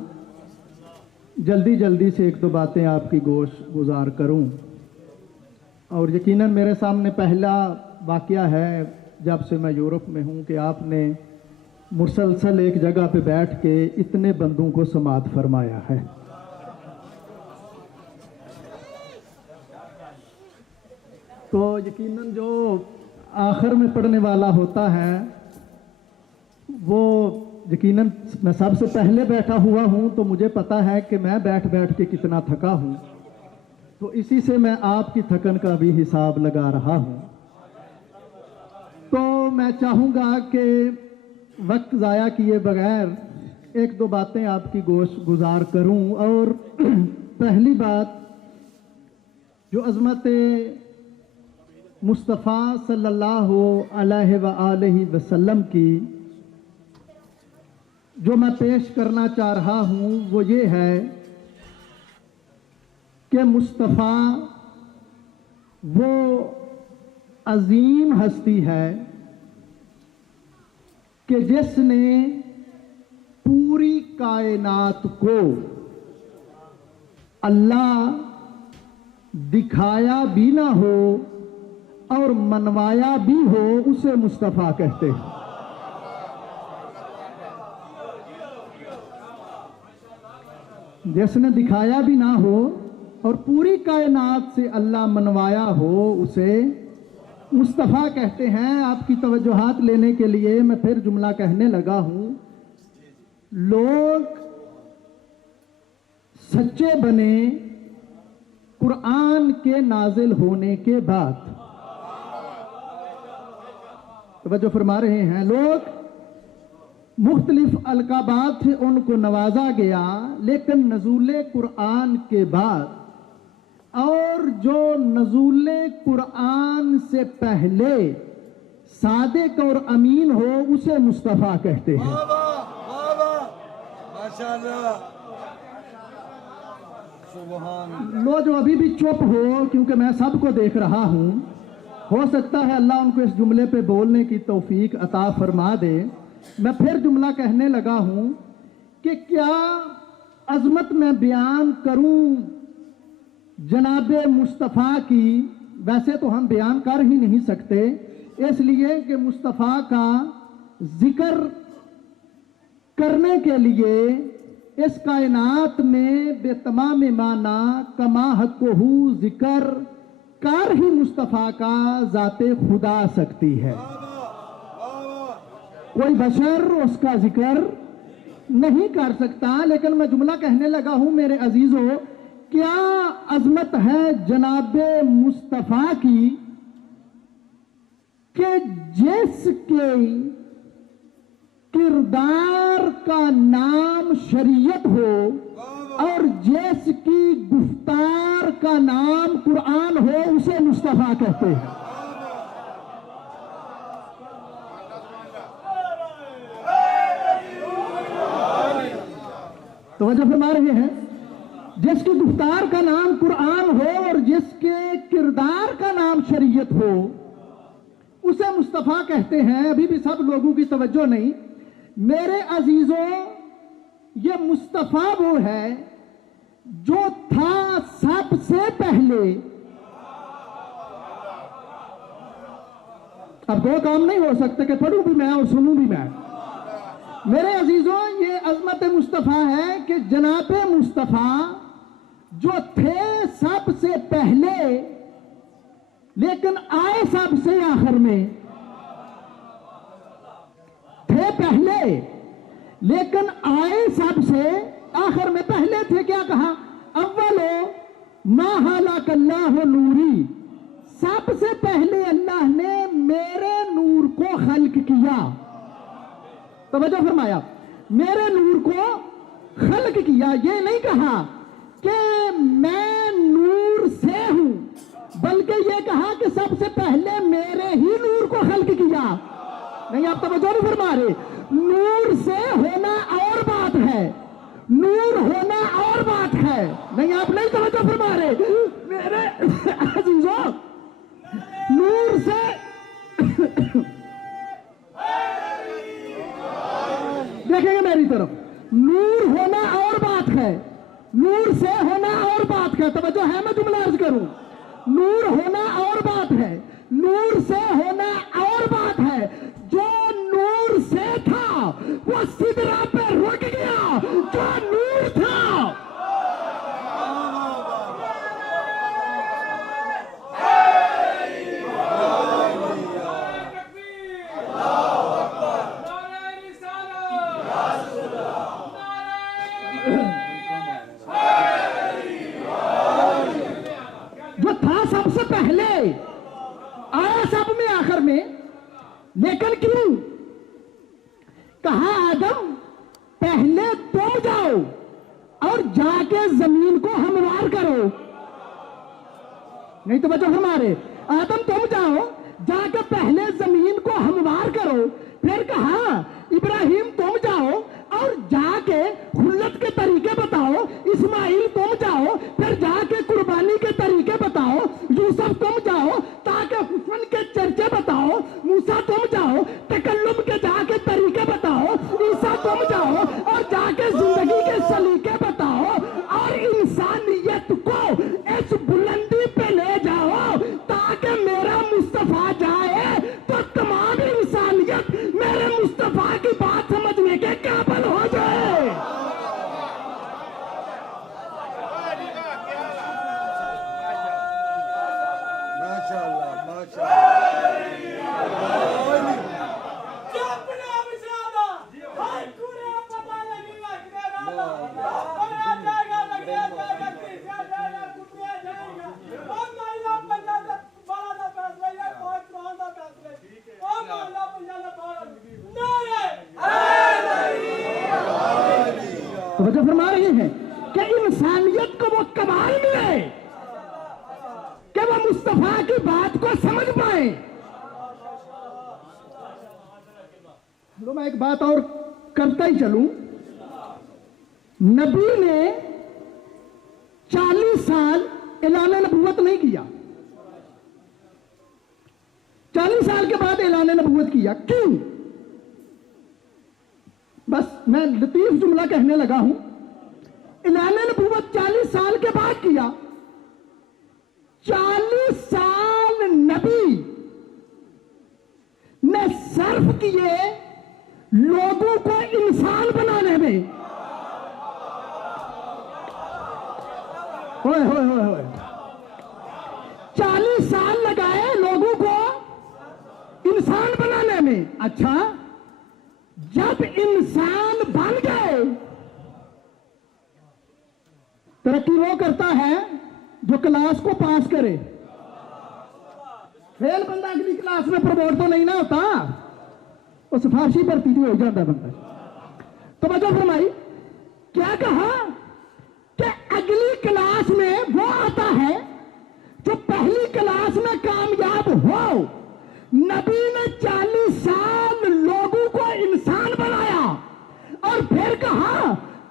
جلدی سے 1-2 باتیں آپ کی گوش گزار کروں. اور یقیناً میرے سامنے پہلا واقعہ ہے جب سے میں یورپ میں ہوں کہ آپ نے مسلسل ایک جگہ پہ بیٹھ کے اتنے بندوں کو سماعت فرمایا ہے. تو یقیناً جو آخر میں پڑھنے والا ہوتا ہے وہ یقیناً میں سب سے پہلے بیٹھا ہوا ہوں تو مجھے پتا ہے کہ میں بیٹھ کے کتنا تھکا ہوں. تو اسی سے میں آپ کی تھکن کا بھی حساب لگا رہا ہوں. تو میں چاہوں گا کہ وقت ضائع کیے بغیر 1-2 باتیں آپ کی گوش گزار کروں. اور پہلی بات جو عظمت مصطفیٰ صلی اللہ علیہ وآلہ وسلم کی جو میں پیش کرنا چاہ رہا ہوں وہ یہ ہے کہ مصطفیٰ وہ عظیم ہستی ہے کہ جس نے پوری کائنات کو اللہ دکھایا بھی نہ ہو اور منوایا بھی ہو اسے مصطفیٰ کہتے ہیں. جس نے دکھایا بھی نہ ہو اور پوری کائنات سے اللہ منوایا ہو اسے مصطفیٰ کہتے ہیں. آپ کی توجہات لینے کے لیے میں پھر جملہ کہنے لگا ہوں. لوگ سچے بنے قرآن کے نازل ہونے کے بعد. توجہ فرما رہے ہیں. لوگ مختلف القابات سے ان کو نوازا گیا لیکن نزول قرآن کے بعد اور جو نزول قرآن سے پہلے صادق اور امین ہو اسے مصطفیٰ کہتے ہیں. लो जो अभी भी चुप हो, क्योंकि मैं सबको देख रहा हूँ, हो सकता है अल्लाह उनको इस जुमले पे बोलने की तौफीक अता फरमा दे। मैं फिर जुमला कहने लगा हूँ कि क्या अजमत में बयान करूँ जनाबे मुस्तफ़ा की। वैसे तो हम बयान कर ही नहीं सकते, इसलिए कि मुस्तफ़ा का जिक्र करने के लिए इस कायनात में बेतमाम माना कमा हक़्क़ुहू जिक्र कर ही मुस्तफ़ा का ज़ाते खुदा सकती है। कोई बशर उसका जिक्र नहीं कर सकता। लेकिन मैं जुमला कहने लगा हूं मेरे अजीजों, क्या अजमत है जनाबे मुस्तफ़ा की कि जिसके किरदार का नाम शरीयत हो और जिसकी गुफ्तार का नाम कुरान हो, उसे मुस्तफ़ा कहते हैं। तो वजह फरमा रहे हैं, जिसकी गुफ्तार का नाम कुरान हो और जिसके किरदार का नाम शरीयत हो, उसे मुस्तफ़ा कहते हैं। अभी भी सब लोगों की तवज्जो नहीं मेरे अजीजों, ये मुस्तफ़ा वो है जो था सबसे पहले। अब दो काम नहीं हो सकते कि पढ़ूं भी मैं और सुनूं भी मैं। मेरे अजीजों, ये अजमत मुस्तफ़ा है कि जनाबे मुस्तफ़ा जो थे सबसे पहले लेकिन आए सबसे आखिर में। थे पहले लेकिन आए सबसे आखिर में। पहले थे, क्या कहा? अव्वलो मा हलकल्लाहु नूरी, सबसे पहले अल्लाह ने मेरे नूर को खल्क किया। तवज्जो फरमाया, मेरे नूर को खल्क किया। ये नहीं कहा कि मैं नूर से हूं, बल्कि ये कहा कि सबसे पहले मेरे ही नूर को खल्क किया। नहीं, आप तवज्जो नहीं फरमा रहे। नूर से होना और बात है, नूर होना और बात है। नहीं, आप नहीं तवज्जो फरमा रहे मेरे अजीजों। नूर से देखेंगे मेरी तरफ, नूर होना और बात है, नूर से होना और बात है। तवज्जो है, मैं जुमला अर्ज करूं। नूर होना और बात है, नूर से होना और बात है। जो नूर से था वो सिदरा पे रुक गया, जो नूर था। जो था सबसे पहले, आया सब में आखिर में। लेकिन क्यों कहा? आदम पहले तुम जाओ और जाके जमीन को हमवार करो। नहीं तो बच्चों हमारे, आदम तुम जाओ जाके पहले जमीन को हमवार करो। फिर कहा इब्राहिम तुम जाओ और जाके हुल्लत के तरीके बताओ। इस्माइल तुम जाओ फिर जाके कुर्बानी के तरीके बताओ। यूसुफ तुम जाओ ताकि हुस्न के चर्चे बताओ। मूसा तुम जाओ तकल्लुम के जाके तरीके बताओ। ईसा तुम जाओ और जाके जिंदगी के सलीके बताओ। और इंसानियत को इस बुलंदी पे ले जाओ ताकि मेरा मुस्तफा जाए तो तमाम इंसानियत मेरे मुस्तफा की बात समझने के काबिल हो जाए। माशाअल्लाह माशाअल्लाह। तो वजह फरमा रहे हैं कि इंसानियत को वो कमाल मिले कि वो मुस्तफा की बात को समझ पाए। लो मैं एक बात और करता ही चलूं। नबी ने 40 साल ऐलान नबूवत नहीं किया, 40 साल के बाद ऐलान नबूवत किया। क्यों? बस मैं लतीफ जुमला कहने लगा हूं। ऐलान नबूवत 40 साल के बाद किया। 40 साल नबी ने सर्फ किए लोगों को इंसान बनाने में। होए होए होए होए 40 साल लगाए लोगों को इंसान बनाने में। अच्छा, जब इंसान बन गए, तरक्की वो करता है जो क्लास को पास करे। फेल बंदा अगली क्लास में प्रमोट तो नहीं ना होता, वो सिफारशी भर्ती हो जाता बंदा। तो वजह फरमाई, क्या कहा कि अगली क्लास में वो आता है जो पहली क्लास में कामयाब हो। नबी ने 40 साल लोगों को इंसान बनाया और फिर कहा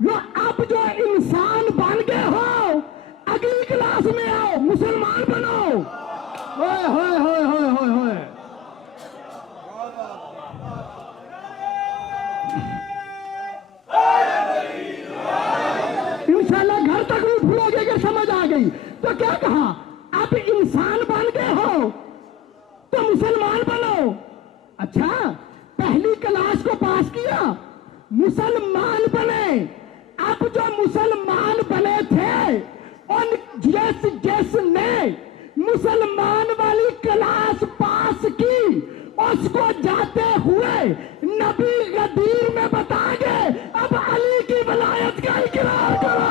जो अब जो इंसान बन गए हो अगली क्लास में आओ, मुसलमान बनो। होए होए होए होए होए होए इंशाल्लाह घर तक नहीं भूलोगे कि समझ आ गई। तो क्या कहा, अब इंसान बन गए हो तो मुसलमान बनो। अच्छा, पहली क्लास को पास किया, मुसलमान बने। अब जो मुसलमान बने थे उन जिसने मुसलमान वाली क्लास पास की, उसको जाते हुए नबी गदीर में बताएंगे अब अली की वलायत का इकरार करो।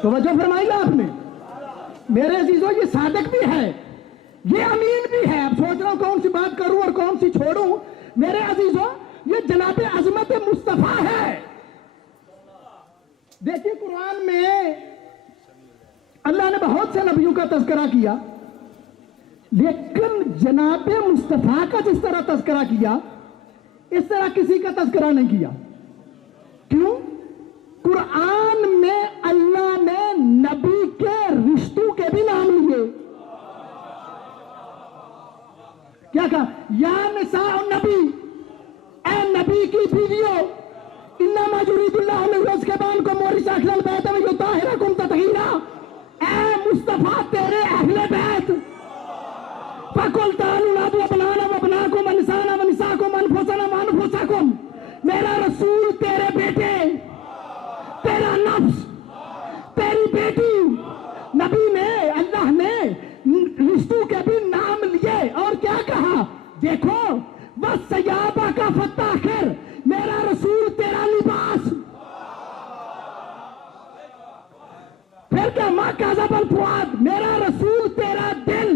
तो वजह फरमाई आपने। मेरे अजीजों, ये सादक भी है, ये अमीन भी है। अब सोच रहा हूं कौन सी बात करूं और कौन सी छोड़ूं। मेरे अजीजों, ये जनाब अजमत मुस्तफा है। देखिए, कुरान में अल्लाह ने बहुत से नबियों का तज़किरा किया, लेकिन जनाब मुस्तफा का जिस तरह तज़किरा किया, इस तरह किसी का तज़किरा नहीं किया। क्यों? कुरान में अल्लाह ने नबी के रिश्तों के भी नाम लिए। क्या कहा? या निसा नबी, ए नबी की बीवियों, इन्नमा युरीदुल्लाहु लियुज़हिबकुम को मोरिस अहलल बैत व युताहिरकुम तत्हीरा। ए मुस्तफा, तेरे अहले बैत, फकुल तालू नादु अपनाना व अपनाकुम व निसाना व निसाकुम अनफुसना व अनफुसकुम। मेरा रसूल, तेरे बेटे, तेरा नफ्स, तेरी बेटी। नबी ने, अल्लाह ने रिश्तों के भी नाम लिए। और क्या कहा? देखो, बस सयाबा का फत्ताखिर, मेरा रसूल तेरा लिबास। फिर क्या? माँ काज़बल फुआद, मेरा रसूल तेरा दिल।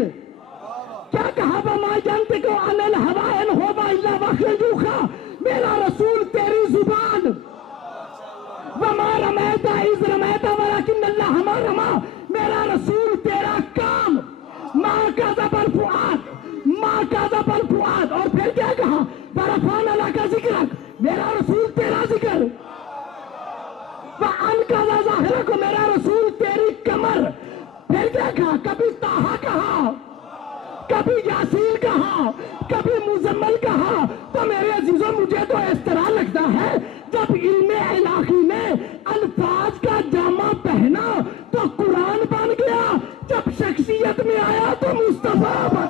क्या कहा? वमा यंतिकु अनिल हवा इन हुवा इल्ला वह्युन यूहा, मेरा रसूल तेरी जुबान। वमा रमैता इज़ रमैता वलाकिन्नल्लाह रमा, मेरा रसूल तेरा काम। माँ काज़बल फुआद, माँ काज़बल फुआद। और फिर क्या कहा? वरफ़अना लका ज़िक्रक, मेरा रसूल तेरा जिक्र। वअनक़ज़ा ज़हरक, मेरा रसूल तेरी कमर। फिर क्या कहा? कभी ताहा कहा, कभी यासीन कहा, कभी मुजम्मल कहा। तो मेरे अजीजों, मुझे तो इस तरह लगता है जब इल्मे इलाही ने अल्फाज का जामा पहना तो कुरान बन गया, जब शख्सियत में आया तो मुस्तफा बन।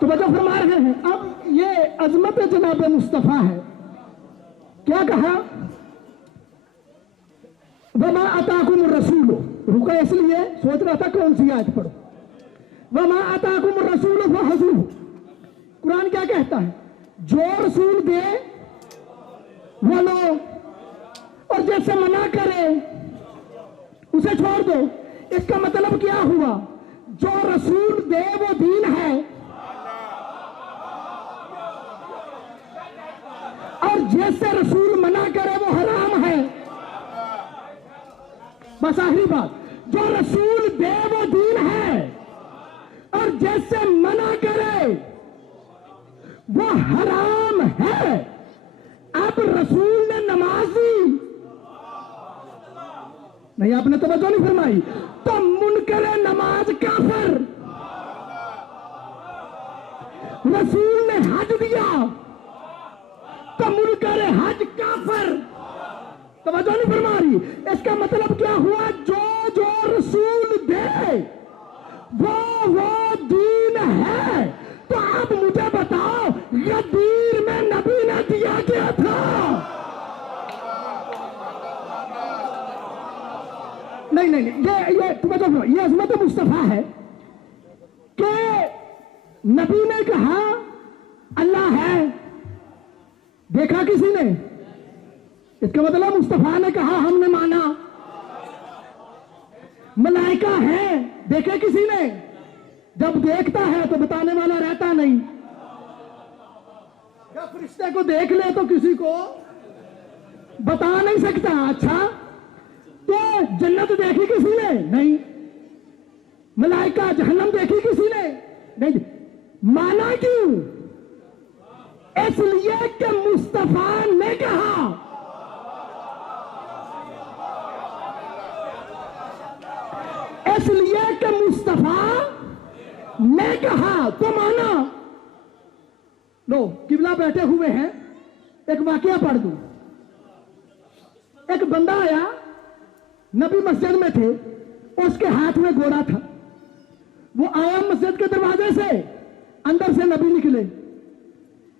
तो वजह फरमा रहे हैं, अब ये अजमत जनाब मुस्तफा है। क्या कहा? वमा अताकुम रसूल, रुका इसलिए सोच रहा था कौन सी आयत पढ़ो। वमा अताकुम रसूल फहुज़ूहु, कुरान क्या कहता है? जो रसूल दे वो लो, और जैसे मना करे उसे छोड़ दो। इसका मतलब क्या हुआ? जो रसूल दे वो दीन है, जैसे रसूल मना करे वो हराम है। बस आखिरी बात, जो रसूल दे वो दीन है और जैसे मना करे वो हराम है। अब रसूल ने नमाज दी नहीं, आपने तवज्जो नहीं फरमाई, तो मुनकरे नमाज काफिर। रसूल ने हज दिया तो मुनकरे हज काफिर। तवज्जो नहीं फरमा रही। इसका मतलब क्या हुआ, जो जो रसूल दे वो दीन है। तो अब मुझे बताओ, गदीर में नबी ने दिया क्या था? नहीं नहीं नहीं, ये तवज्जो, ये अज़मत मुस्तफा है कि नबी ने कहा अल्लाह है, देखा किसी ने? इसका मतलब मुस्तफा ने कहा हमने माना। मलाइका है, देखे किसी ने? जब देखता है तो बताने वाला रहता नहीं। क्या फरिश्ते को देख ले तो किसी को बता नहीं सकता? अच्छा, तो जन्नत देखी किसी ने? नहीं। मलाइका जहन्नम देखी किसी ने? नहीं। माना क्यों? इसलिए कि मुस्तफा ने कहा। इसलिए कि मुस्तफा ने कहा तो माना। लो, किबला बैठे हुए हैं, एक वाकया पढ़ दूं। एक बंदा आया, नबी मस्जिद में थे, उसके हाथ में घोड़ा था। वो आया मस्जिद के दरवाजे से, अंदर से नबी निकले।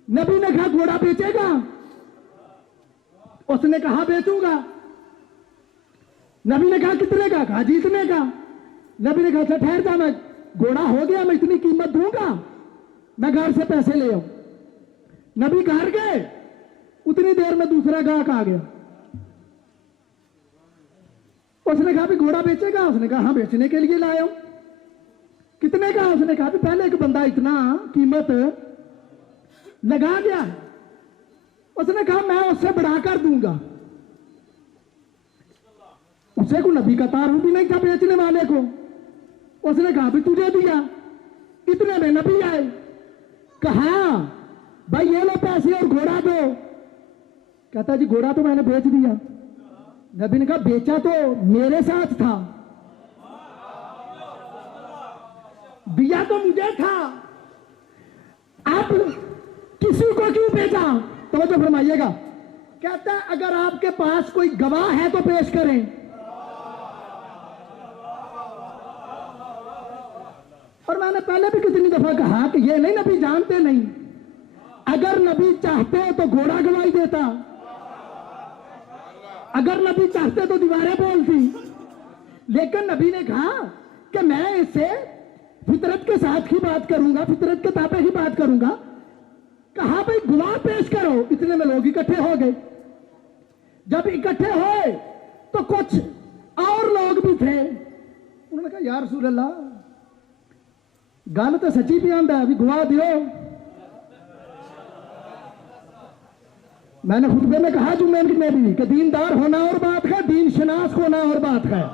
नबी ने कहा घोड़ा बेचेगा? उसने कहा बेचूंगा। नबी ने कहा कितने का? कहा जीतने का। नबी ने कहा अच्छा ठहर जा, मैं घोड़ा हो गया, मैं इतनी कीमत दूंगा, मैं घर से पैसे ले आऊं। नबी घर गए, उतनी देर में दूसरा गाहक आ गया। उसने कहा भी घोड़ा बेचेगा? उसने कहा हाँ बेचने के लिए लाया हूं। कितने का? उसने कहा भी पहले एक बंदा इतना कीमत लगा गया। उसने कहा मैं उससे बढ़ाकर दूंगा। उसे को नबी का तारुफ भी नहीं था बेचने वाले को। उसने कहा भी तुझे दिया। इतने में नबी आए, कहा भाई ये लो पैसे और घोड़ा दो। कहता जी घोड़ा तो मैंने बेच दिया। नबी ने कहा बेचा तो मेरे साथ था, दिया तो मुझे था, अब किसी को क्यों बेचा? तो फरमाइएगा। कहता है अगर आपके पास कोई गवाह है तो पेश करें। और मैंने पहले भी कितनी दफा कहा कि ये नहीं नबी जानते नहीं। अगर नबी चाहते तो घोड़ा गवाही देता, अगर नबी चाहते तो दीवारें बोलती। लेकिन नबी ने कहा कि मैं इससे फितरत के साथ ही बात करूंगा, फितरत के ताबे ही बात करूंगा। कहा भाई गवाह पेश करो। इतने में लोग इकट्ठे हो गए। जब इकट्ठे हुए तो कुछ और लोग भी थे। उन्होंने कहा यार रसूल अल्लाह, गल तो सच्ची भी आंदा है, भी गवाह दियो। मैंने खुतबे में कहा जुम्मे में भी कि दीनदार होना और बात है, दीन शनास होना और बात है।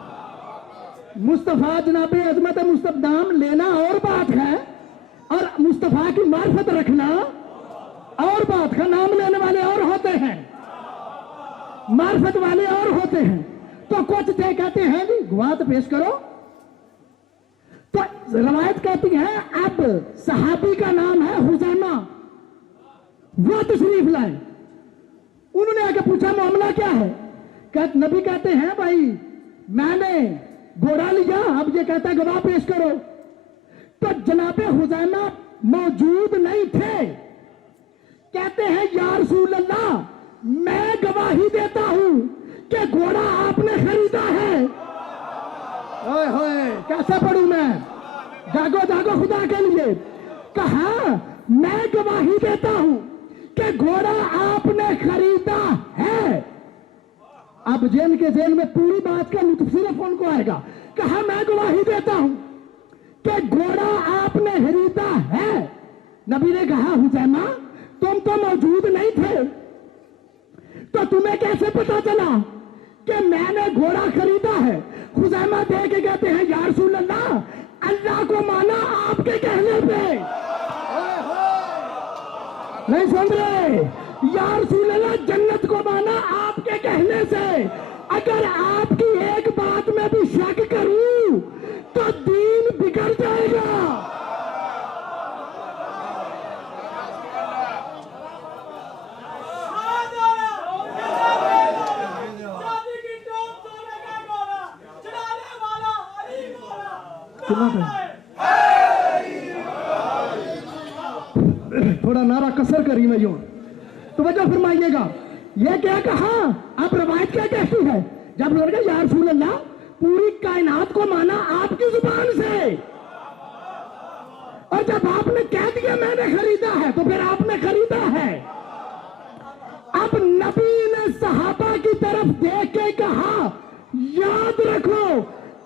मुस्तफा जनाबे अजमत मुस्तफाम लेना और बात है, और मुस्तफा की मार्फत रखना और बात है। नाम लेने वाले और होते हैं, मार्फत वाले और होते हैं। तो कुछ थे कहते हैं जी गवाह तो पेश करो। तो रवायत कहती है अब सहाबी का नाम है हुजैमा, वो तशरीफ लाए। उन्होंने आके पूछा मामला क्या है? नबी कहते हैं भाई मैंने घोड़ा लिया, अब ये कहता है गवाह पेश करो। तो जनाबे हुजैमा मौजूद नहीं थे। कहते हैं या रसूल अल्लाह मैं गवाही देता हूं कि घोड़ा आपने खरीदा है। ओए होए कैसे पढ़ूं मैं? जागो जागो खुदा के लिए। कहा मैं गवाही देता हूं कि घोड़ा आपने खरीदा है। अब जेल के जेल में पूरी बात का लुत्फ सिर्फ उनको आएगा। कहा मैं गवाही देता हूं कि घोड़ा आपने खरीदा है। नबी ने कहा हुजैमा तुम तो मौजूद नहीं थे। तो तुम्हें कैसे पता चला कि मैंने घोड़ा खरीदा है? खुज़ैमा दे के कहते हैं या रसूल अल्लाह, अल्लाह को माना आपके कहने पे। नहीं सुन रहे? या रसूल अल्लाह, जन्नत को माना आपके कहने से। अगर आपकी एक बात में भी शक करूं तो दीन बिगड़ जाएगा। शादी की टॉप सोने का घोड़ा, चढ़ाने वाला अली घोड़ा। थोड़ा नारा कसर करी मैं यूं तो वजह फरमाइएगा। ये क्या कहा? आप रवायत क्या कहती है? जब लड़का या रसूल अल्लाह, पूरी कायनात को माना आपकी जुबान से, और जब आपने कह दिया मैंने खरीदा है तो फिर आपने खरीदा है। अब नबी ने सहाबा की तरफ देख के कहा, याद रखो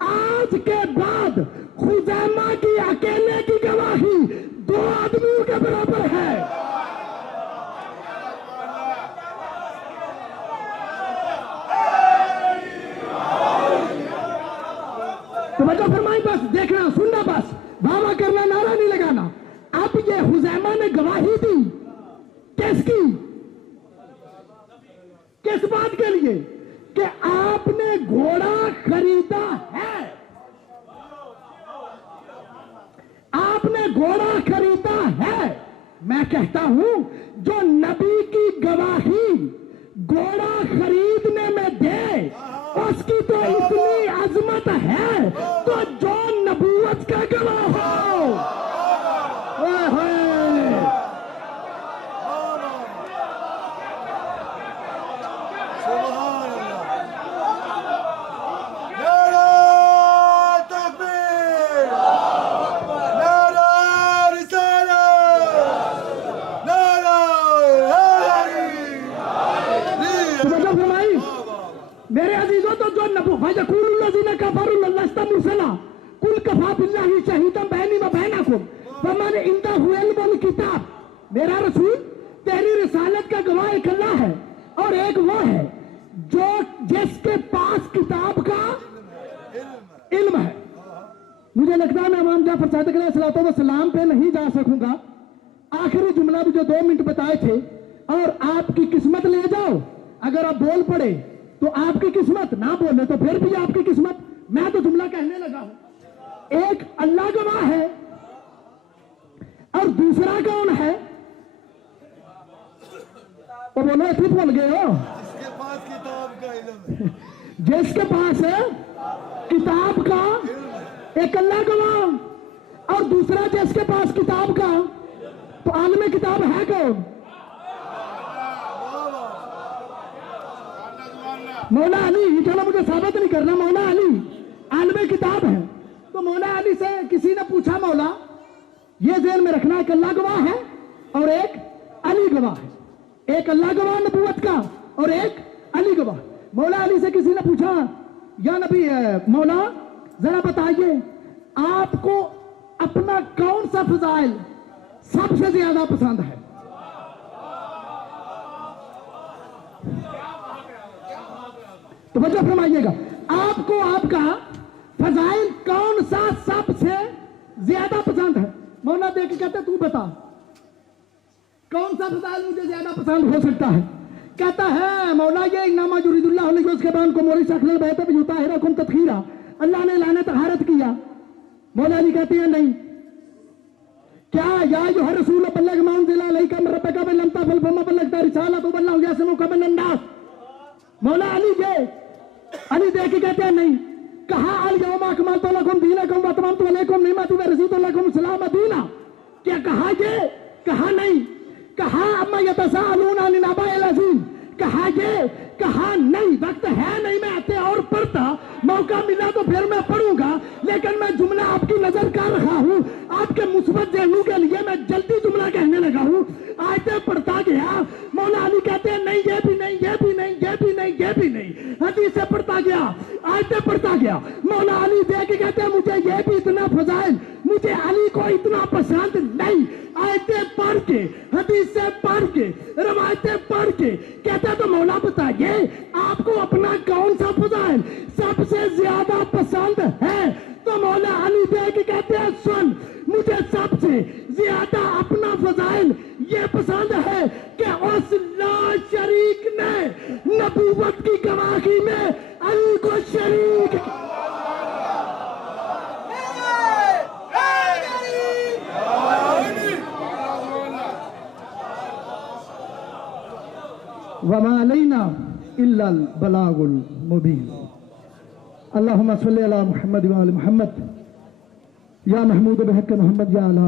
आज के बाद खुज़ैमा की अकेले की गवाही 2 आदमियों के बराबर है। तो बच्चों फरमाई, बस देखना सुनना, बस वावा करना, नारा नहीं लगाना। अब ये हुज़ैमा ने गवाही दी किसकी? किस बात के लिए? कि आपने घोड़ा खरीदा है। आपने घोड़ा खरीदा है। मैं कहता हूं जो नबी की गवाही घोड़ा खरीदने में दे, उसकी तो इतनी अजमत है तो जो नबूवत का गवाह हो। ओए होए। सुभान अल्लाह। नारा तकबीर, नारा रिसालत, नारा तो फरमाई मेरे अजीजों, तो जो नबू फयकुलुल्लज़ीना कफरू लस्ता मुरसला कुल कफा बिल्लाहि शहीदन बैनी व बैनकुम फमन इंदहु इल्मुल किताब। मेरा रसूल, तेरी रिसालत का गवाह एक अल्लाह है और एक वो है जो जिसके पास किताब का इल्म है। मुझे लगता है मैं इमाम जाफर सादिक अलैहिस्सलाम पे नहीं जा सकूंगा। आखिरी जुमला भी जो 2 मिनट बताए थे, और आपकी किस्मत ले जाओ। अगर आप बोल पड़े तो आपकी किस्मत, ना बोले तो फिर भी आपकी किस्मत। मैं तो जुमला कहने लगा हूं। एक अल्लाह गवाह है और दूसरा कौन है? तो बोलो ठीक बोल गए हो। जिसके पास किताब का इल्म है, जिसके पास है किताब का, एक अल्लाह गवाह और दूसरा जिसके पास किताब का। तो आलम किताब है कौन? मौला अली। चलो मुझे साबित नहीं करना, मौला अली आलम किताब है। तो मौला अली से किसी ने पूछा, मौला ये ध्यान में रखना, एक अल्लाह गवाह है और एक अली गवाह है। एक अल्लाह गवाह नबूवत का और एक अली गवाह। मौला अली से किसी ने पूछा, या नबी मौला जरा बताइए आपको अपना कौन सा फजाइल सबसे ज्यादा पसंद है? तो बच्चों फरमाइएगा, आपको आपका फजाइल कौन सा सबसे ज्यादा पसंद है? मौला देख के कहते तू बता कौन सा फजाइल मुझे ज्यादा पसंद हो सकता है? कहता है मौला ये इन्नमा युरिदुल्लाहु लिकुम उसके बाद को मोरी शक्ल बैठे भी होता है रकम तदखीरा, अल्लाह ने लाने तहारत किया। मौला जी कहते हैं नहीं। क्या या जो हर रसूल बल्लग मा उनज़िला अलैका मिन रब्बिका व लम तफ़अल फमा बल्लगता रिसालतहु वल्लाहु यअसिमुका मिनन नास। मौला अली ये अली देख के कहते हैं नहीं। कहा अल यौमा अकमलतु लकुम दीनकुम व अतममतु अलैकुम निअमती व रज़ीतु लकुम इस्लाम दीना। क्या कहा ये? कहा नहीं। कहा अम्मा यतसाअलूना अनिन नबाइल अज़ीम। कहा ये? कहा नहीं। वक्त है नहीं, मैं आते और पढ़ता, मौका मिला तो फिर मैं पढ़ूंगा, लेकिन मैं जुमला आपकी नजर कर रहा हूँ। आपके मुस्बत जहनों के लिए मैं जल्दी जुमला कहने लगा हूँ। आयतें पढ़ता गया। मौला अली कहते हैं नहीं, ये भी नहीं, ये भी नहीं, ये भी नहीं, ये भी नहीं। हदीसें पढ़ता गया, आयतें بڑھتا گیا. مولا علی دیکھ کے کہتے ہیں مجھے یہ بھی اتنا فضائل, مجھے علی کو اتنا پسند نہیں. آیتیں پڑھ کے, حدیثیں پڑھ کے, روایتیں پڑھ کے کہتے ہیں تو مولا بتائیے آپ کو اپنا کون سا فضائل سب سے زیادہ پسند ہے؟ تو مولا علی دیکھ کے کہتے ہیں سن, مجھے سب سے زیادہ اپنا فضائل یہ پسند ہے کہ اس لا شریک نے نبوت کی گواہی میں علی کو شریک وما علینا الا البلاغ المبین. اللہم صلی علی محمد و آل محمد یا محمود بحق محمد یا علی